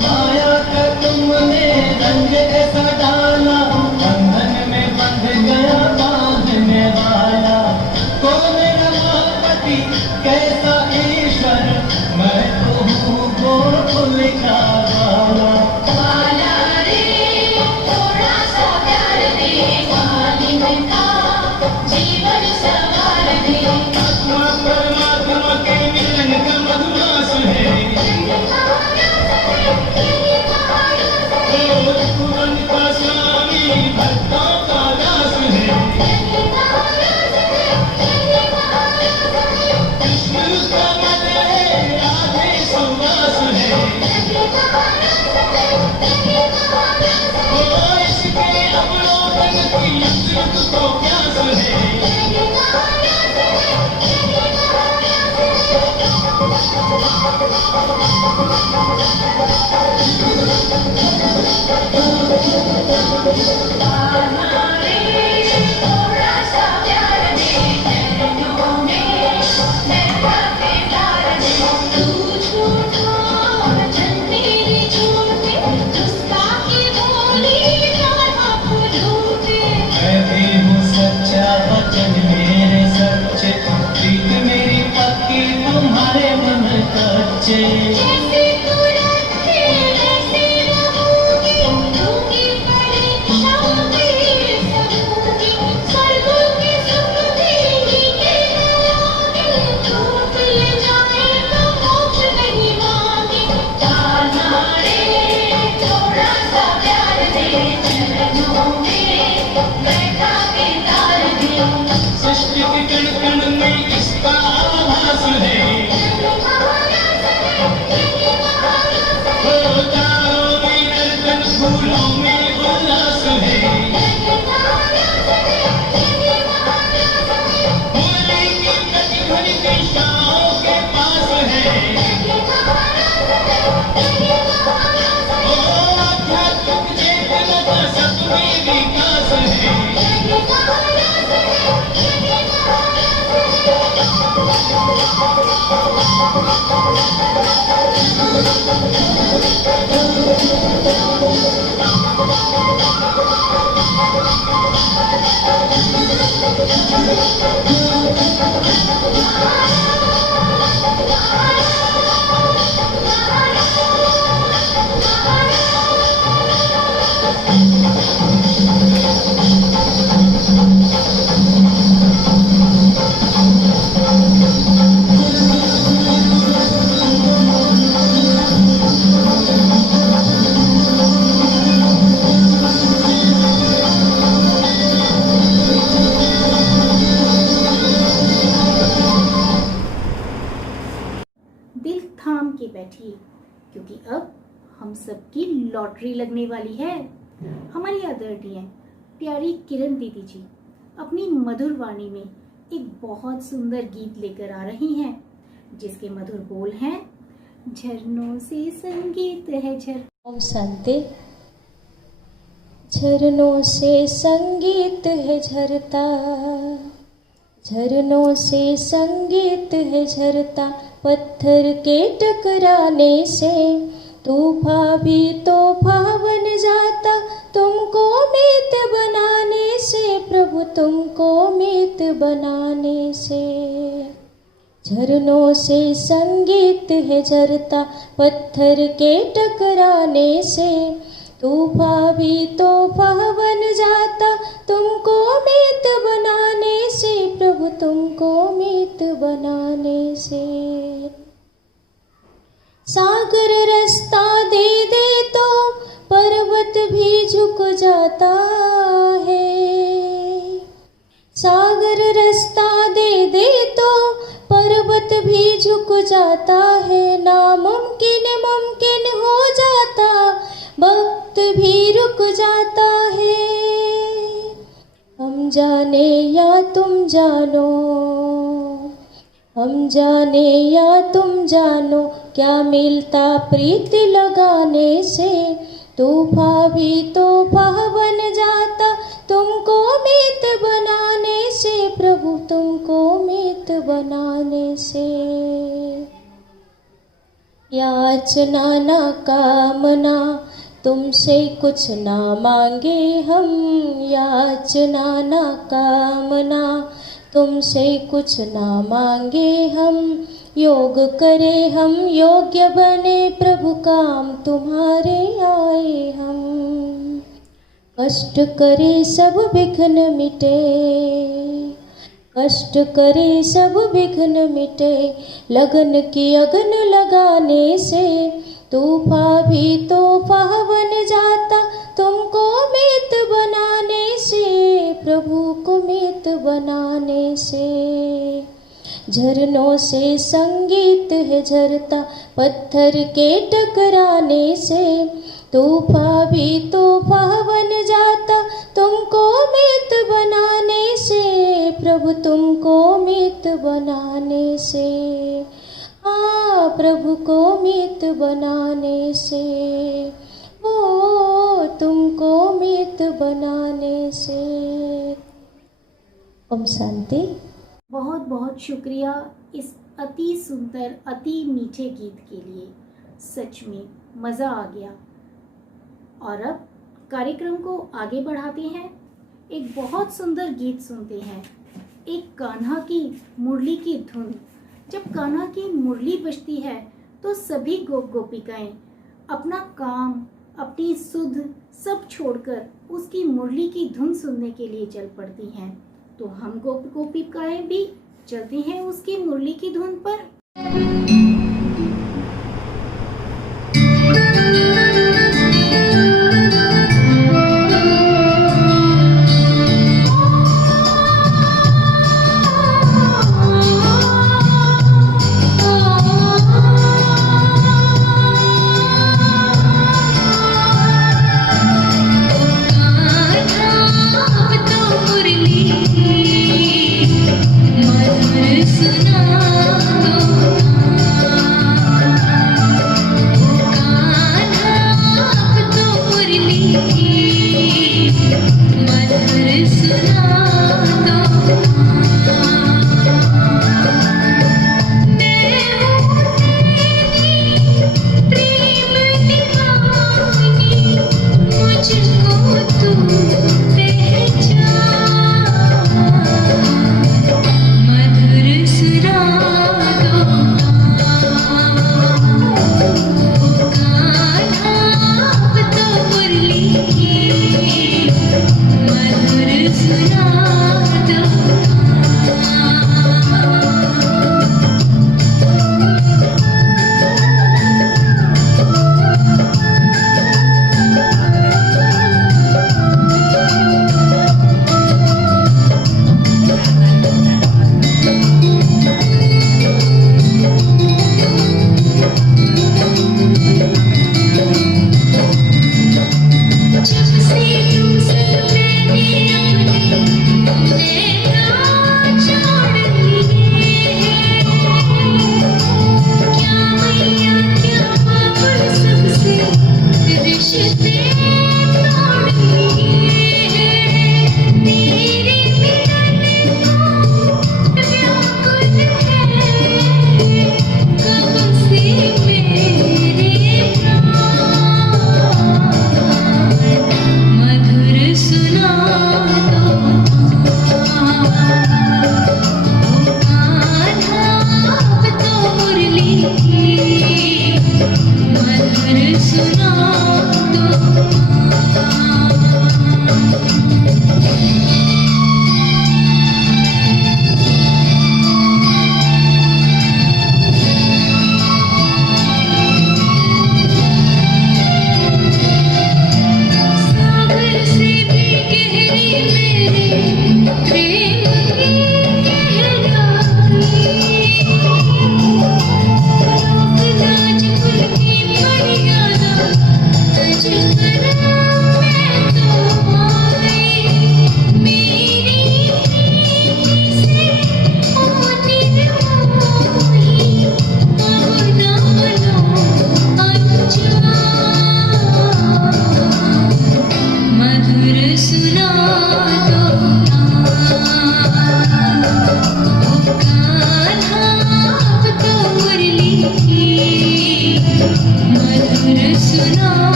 माया का तुमने रंग ऐसा डाला, बंधन में बंध गया बांधने वाला। कौन रमापति कैसा ईश्वर, मैं तो हूँ गोकुल का बाला। आत्मा परमात्मा के मिलन का मधुमास है, भगवान का स्वामी भक्तों का दास है। कृष्ण का मन है, राधे सुवास है। ओ इसके अवलोकन की युग को प्यास है। थोड़ा सा प्यार दे चरणों में बैठा के प्यार दे तू झूठा वचन तेरे झूठे गुस्ताखी बोली राधा को झूठे मैं भी हूँ सच्चा वचन मेरे सच्चे प्रीत मेरी पक्की तुम्हारे मन कच्चे जैसे तू रखे वैसे रहूंगी दूंगी परीक्षा तेरे सबूंगी स्वर्गों के सुख देंगी के नयागे धूप ले जाए तो मोक्ष नहीं मांगे चाल मारे थोड़ा सा प्यार दे चरणों में बैठा के तार दे सृष्टि के कण कण में इसका आभास है ओ तारों में नर्तन फूलों में उल्लास है होली की प्रतिध्वनि कृष्णाओं के पास है ओ आध्यात्मिक चेतना का सब में विकास है दिल थाम के बैठिए क्योंकि अब हम सबकी लॉटरी लगने वाली है। हमारी आदरणीय प्यारी किरण दीदी जी अपनी मधुर वाणी में एक बहुत सुंदर गीत लेकर आ रही हैं जिसके मधुर बोल हैं झरनों से संगीत है झर। ओम शांति। झरनों से संगीत है झरता, झरनों से संगीत है झरता, पत्थर के टकराने से तूफान भी तोहफा बन जाता, तुमको मीत बनाने से प्रभु, तुमको मीत बनाने से। झरनों से संगीत है झरता, पत्थर के टकराने से तूफान भी तोहफा बन जाता, तुमको मीत बनाने से प्रभु, तुमको मीत बनाने से। सागर रास्ता दे दे तो पर्वत भी झुक जाता है, सागर रास्ता दे दे तो पर्वत भी झुक जाता है, नामुमकिन मुमकिन हो जाता, वक्त भी रुक जाता है। हम जाने या तुम जानो, हम जाने या तुम जानो, क्या मिलता प्रीति लगाने से, तूफान भी तोहफा बन जाता, तुमको मीत बनाने से प्रभु, तुमको मीत बनाने से। याचना ना कामना तुमसे कुछ ना मांगे हम, याचना ना कामना तुमसे कुछ ना मांगे हम, योग करे हम योग्य बने प्रभु, काम तुम्हारे आए हम। कष्ट करे सब विघ्न मिटे, कष्ट करे सब विघ्न मिटे, लगन की अगन लगाने से तूफान भी तोहफा बन जाता, तुमको मीत बनाने से प्रभु, को मीत बनाने से। झरनों से संगीत है झरता, पत्थर के टकराने से तूफान भी तोहफा बन जाता, तुमको मीत बनाने से प्रभु, तुमको मीत बनाने से। हाँ प्रभु को मीत बनाने से, ओ तुमको मीत चित बनाने से। ओम शांति। बहुत बहुत शुक्रिया इस अति सुंदर अति मीठे गीत के लिए। सच में मज़ा आ गया। और अब कार्यक्रम को आगे बढ़ाते हैं। एक बहुत सुंदर गीत सुनते हैं। एक कान्हा की मुरली की धुन। जब कान्हा की मुरली बजती है तो सभी गोप गोपिकाएं अपना काम, अपनी सुध सब छोड़कर उसकी मुरली की धुन सुनने के लिए चल पड़ती हैं। तो हम गोप गोपिकाएं भी चलते हैं उसकी मुरली की धुन पर।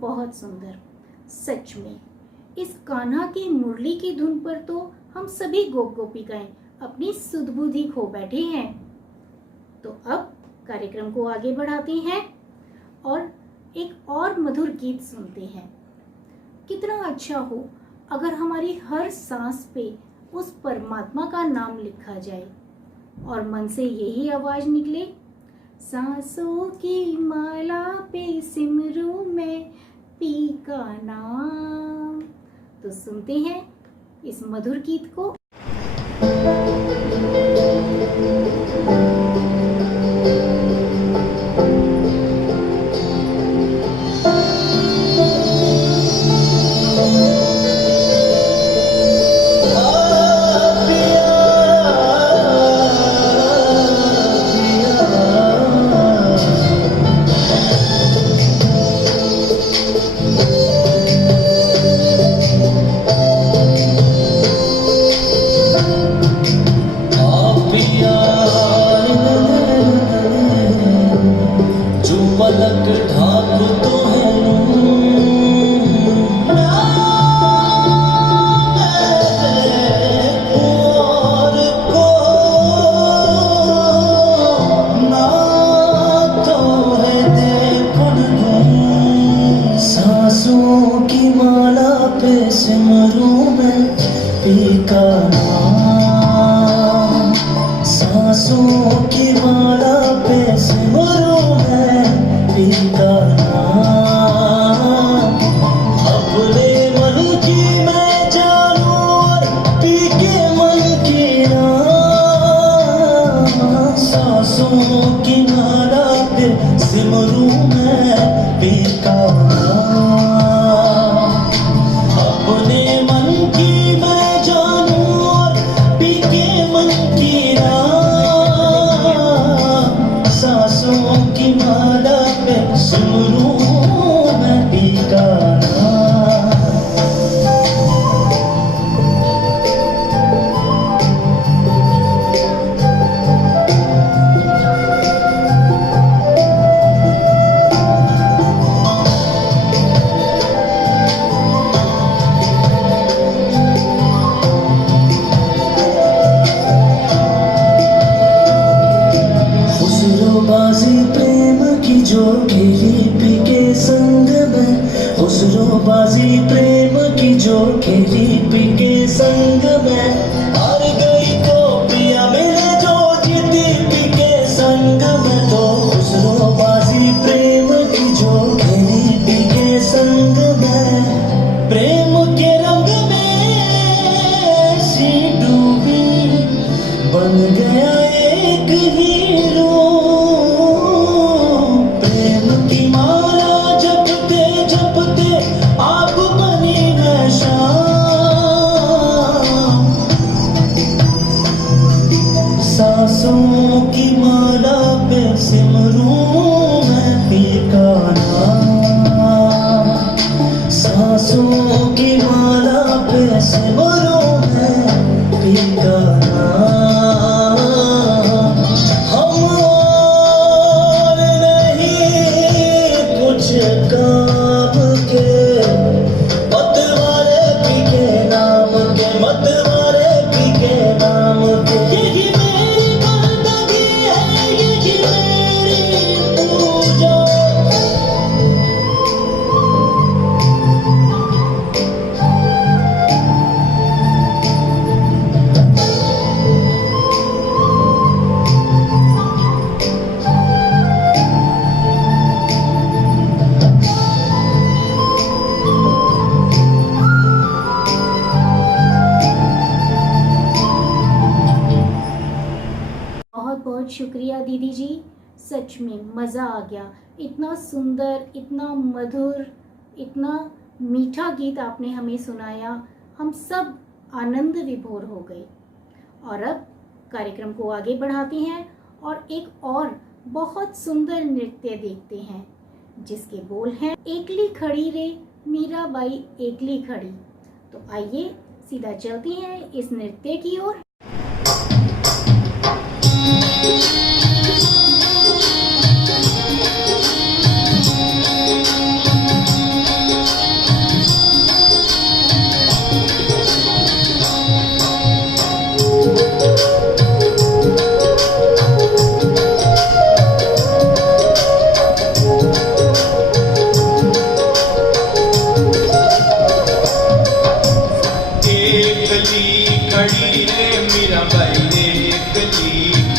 बहुत सुंदर। सच में इस कान्हा की मुरली की धुन पर तो हम सभी गोप गोपिकाएं अपनी सुध बुद्धि खो बैठे हैं। तो अब कार्यक्रम को आगे बढ़ाते हैं और एक और मधुर गीत सुनते हैं। कितना अच्छा हो अगर हमारी हर सांस पे उस परमात्मा का नाम लिखा जाए। और मन से यही आवाज निकले, सांसों की माला पे सिमरूं मैं पी का नाम। तो सुनते हैं इस मधुर गीत को। शुक्रिया दीदी जी, सच में मज़ा आ गया। इतना सुंदर, इतना मधुर, इतना मीठा गीत आपने हमें सुनाया, हम सब आनंद विभोर हो गए। और अब कार्यक्रम को आगे बढ़ाते हैं और एक और बहुत सुंदर नृत्य देखते हैं जिसके बोल हैं, एकली खड़ी रे मीराबाई एकली खड़ी। तो आइए सीधा चलते हैं इस नृत्य की ओर। एकली खड़ी रे मीराबाई एकली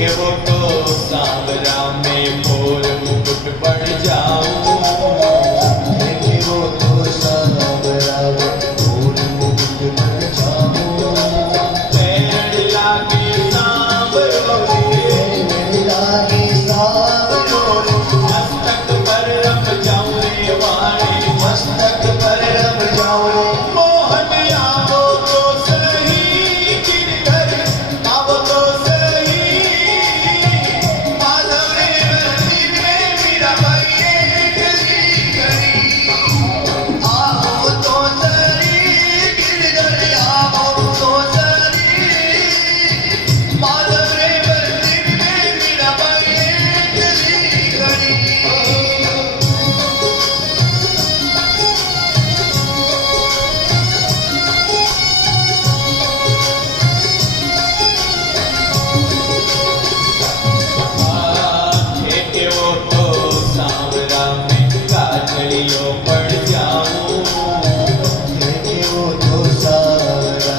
देखे वो तो सांवरा में मोर मुकुट बन जाऊं, देखे वो तो सांवरा में मोर मुकुट बन जाऊं, पैर लागे सांवरो रे, पैर लागे सांवरो रे, मस्तक पर रख जाऊं रे वाणी, मस्तक पर रख जाऊं रे, मोहन आवो तो सही गिरधर, आवो तो सही, माधव रे मंदिर में मीरा बाई गली गली, आओ तो सरी गिरधर आओ तो सरी, माधव रे मंदिर में मीरा बाई गली गली। देखे वो तो सांवरा में काजलियों पड़ जाऊं, देखे वो तो सारा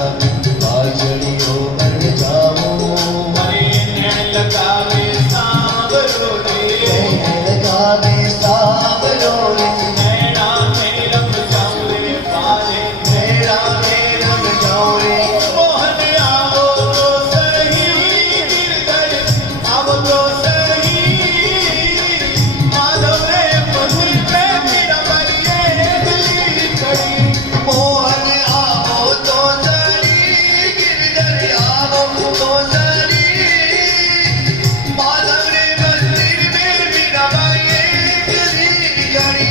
काजलियों बन जाऊं, हरे नैन लगावे सांवरो रे, लगावे सांवरो रे, नैना में रम जाऊं रे वाले, मेरा मेरा जाऊं रे, मोहन आवो तो सही गिरधर, आवो तो सही, माधव रे मधुर में मेरा बलिए गली खड़ी, मोहन आओ तो सरी गिरधर आओ तो सरी, माधव रे मंदिर में मीरा बाई गली गली।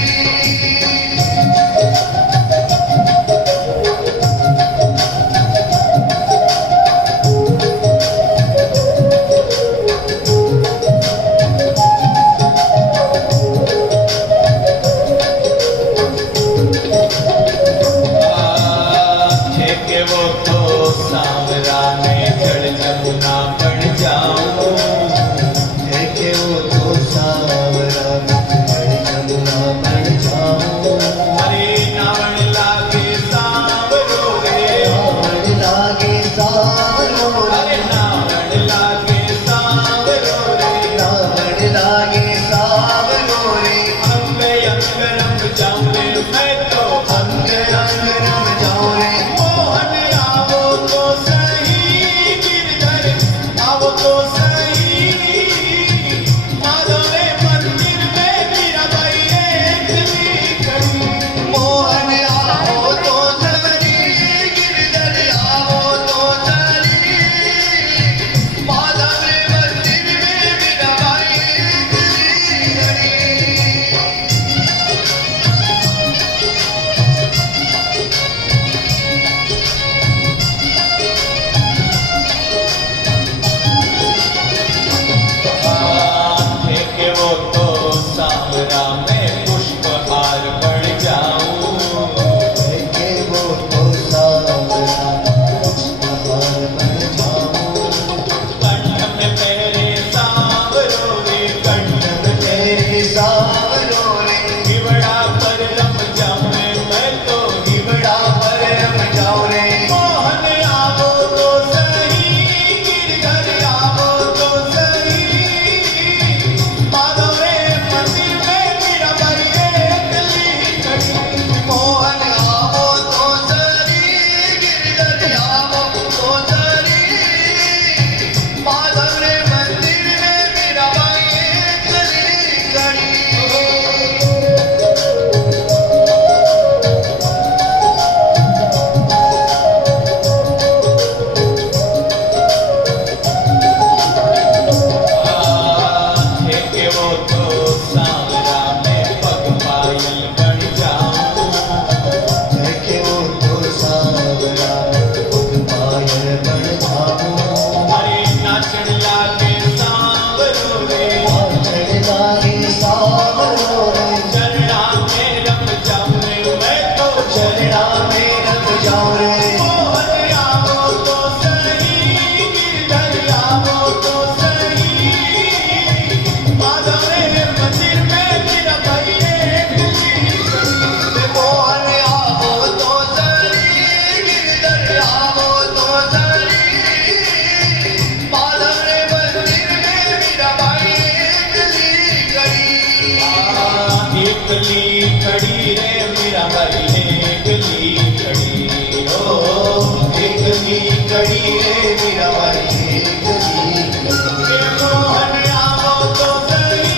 रे मीरा बाई एक गली गली मोहन आवो तो सही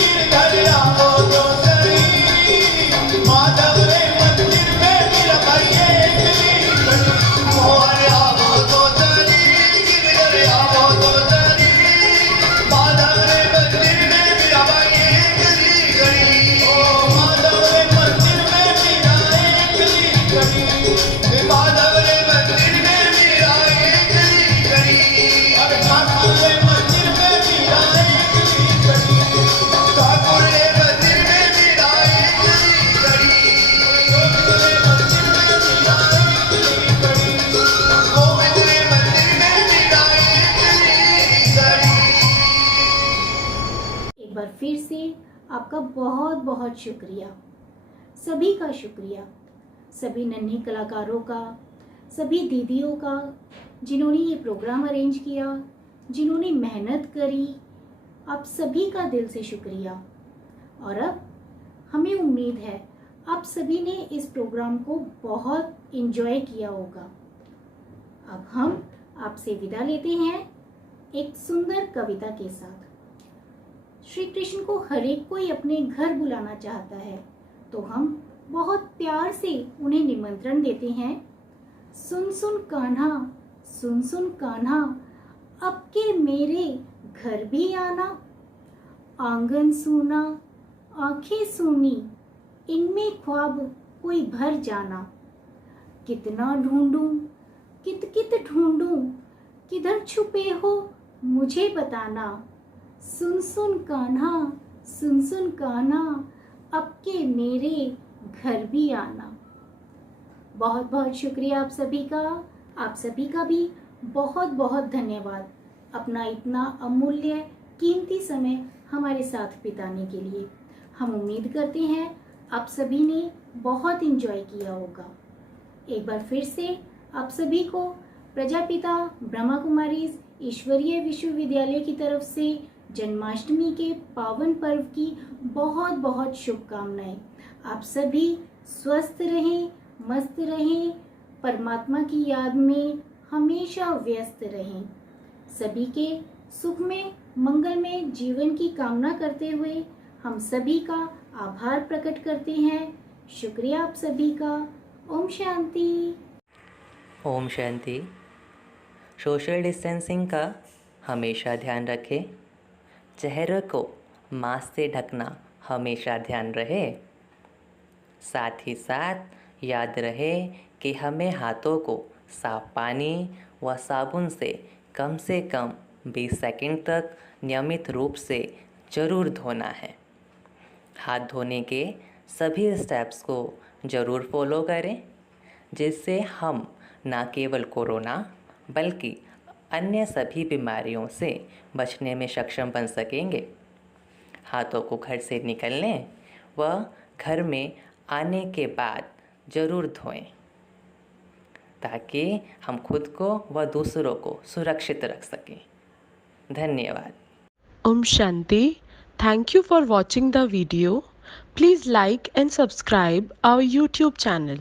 गिरधर आवो तो सही माधव रे मंदिर में मीरा बाई एक गली मोहन आवो तो सही गिरधर आवो तो सही माधव रे मंदिर में मीरा बाई एक गली ओ माधव रे मंदिर में मीरा एक गली माधव रे मंदिर में मीरा एक गली अरे ठाकुर रे मंदिर में मीरा एक गली ठाकुर रे मंदिर में मीरा एक गली गोविंद रे मंदिर में मीरा एक गली गोविंद रे मंदिर में मीरा एक गली। एक बार फिर से आपका बहुत बहुत शुक्रिया, सभी का शुक्रिया, सभी नन्हे कलाकारों का, सभी दीदियों का जिन्होंने ये प्रोग्राम अरेंज किया, जिन्होंने मेहनत करी, आप सभी का दिल से शुक्रिया। और अब हमें उम्मीद है आप सभी ने इस प्रोग्राम को बहुत इन्जॉय किया होगा। अब हम आपसे विदा लेते हैं एक सुंदर कविता के साथ। श्री कृष्ण को हर एक कोई अपने घर बुलाना चाहता है, तो हम बहुत प्यार से उन्हें निमंत्रण देते हैं। सुन सुन कान्हा, सुन सुन कान्हा, अब के मेरे घर भी आना। आंगन सूना, आंखें सूनी, इनमें ख्वाब कोई भर जाना। कितना ढूंढूं, कित कित ढूंढूं, किधर छुपे हो मुझे बताना। सुन सुन कान्हा, सुन सुन कान्हा, अब के मेरे घर भी आना। बहुत बहुत शुक्रिया आप सभी का। आप सभी का भी बहुत बहुत धन्यवाद अपना इतना अमूल्य कीमती समय हमारे साथ बिताने के लिए। हम उम्मीद करते हैं आप सभी ने बहुत एंजॉय किया होगा। एक बार फिर से आप सभी को प्रजापिता ब्रह्मा कुमारीज ईश्वरीय विश्वविद्यालय की तरफ से जन्माष्टमी के पावन पर्व की बहुत बहुत शुभकामनाएं। आप सभी स्वस्थ रहें, मस्त रहें, परमात्मा की याद में हमेशा व्यस्त रहें। सभी के सुख में मंगल में जीवन की कामना करते हुए हम सभी का आभार प्रकट करते हैं। शुक्रिया आप सभी का। ओम शांति। ओम शांति। सोशल डिस्टेंसिंग का हमेशा ध्यान रखें। चेहरे को मास्क से ढकना हमेशा ध्यान रहे। साथ ही साथ याद रहे कि हमें हाथों को साफ पानी व साबुन से कम 20 सेकंड तक नियमित रूप से ज़रूर धोना है। हाथ धोने के सभी स्टेप्स को ज़रूर फॉलो करें, जिससे हम न केवल कोरोना बल्कि अन्य सभी बीमारियों से बचने में सक्षम बन सकेंगे। हाथों को घर से निकलने व घर में आने के बाद ज़रूर धोएं, ताकि हम खुद को व दूसरों को सुरक्षित रख सकें। धन्यवाद। Om Shanti. Thank you for watching the video. Please like and subscribe our YouTube channel.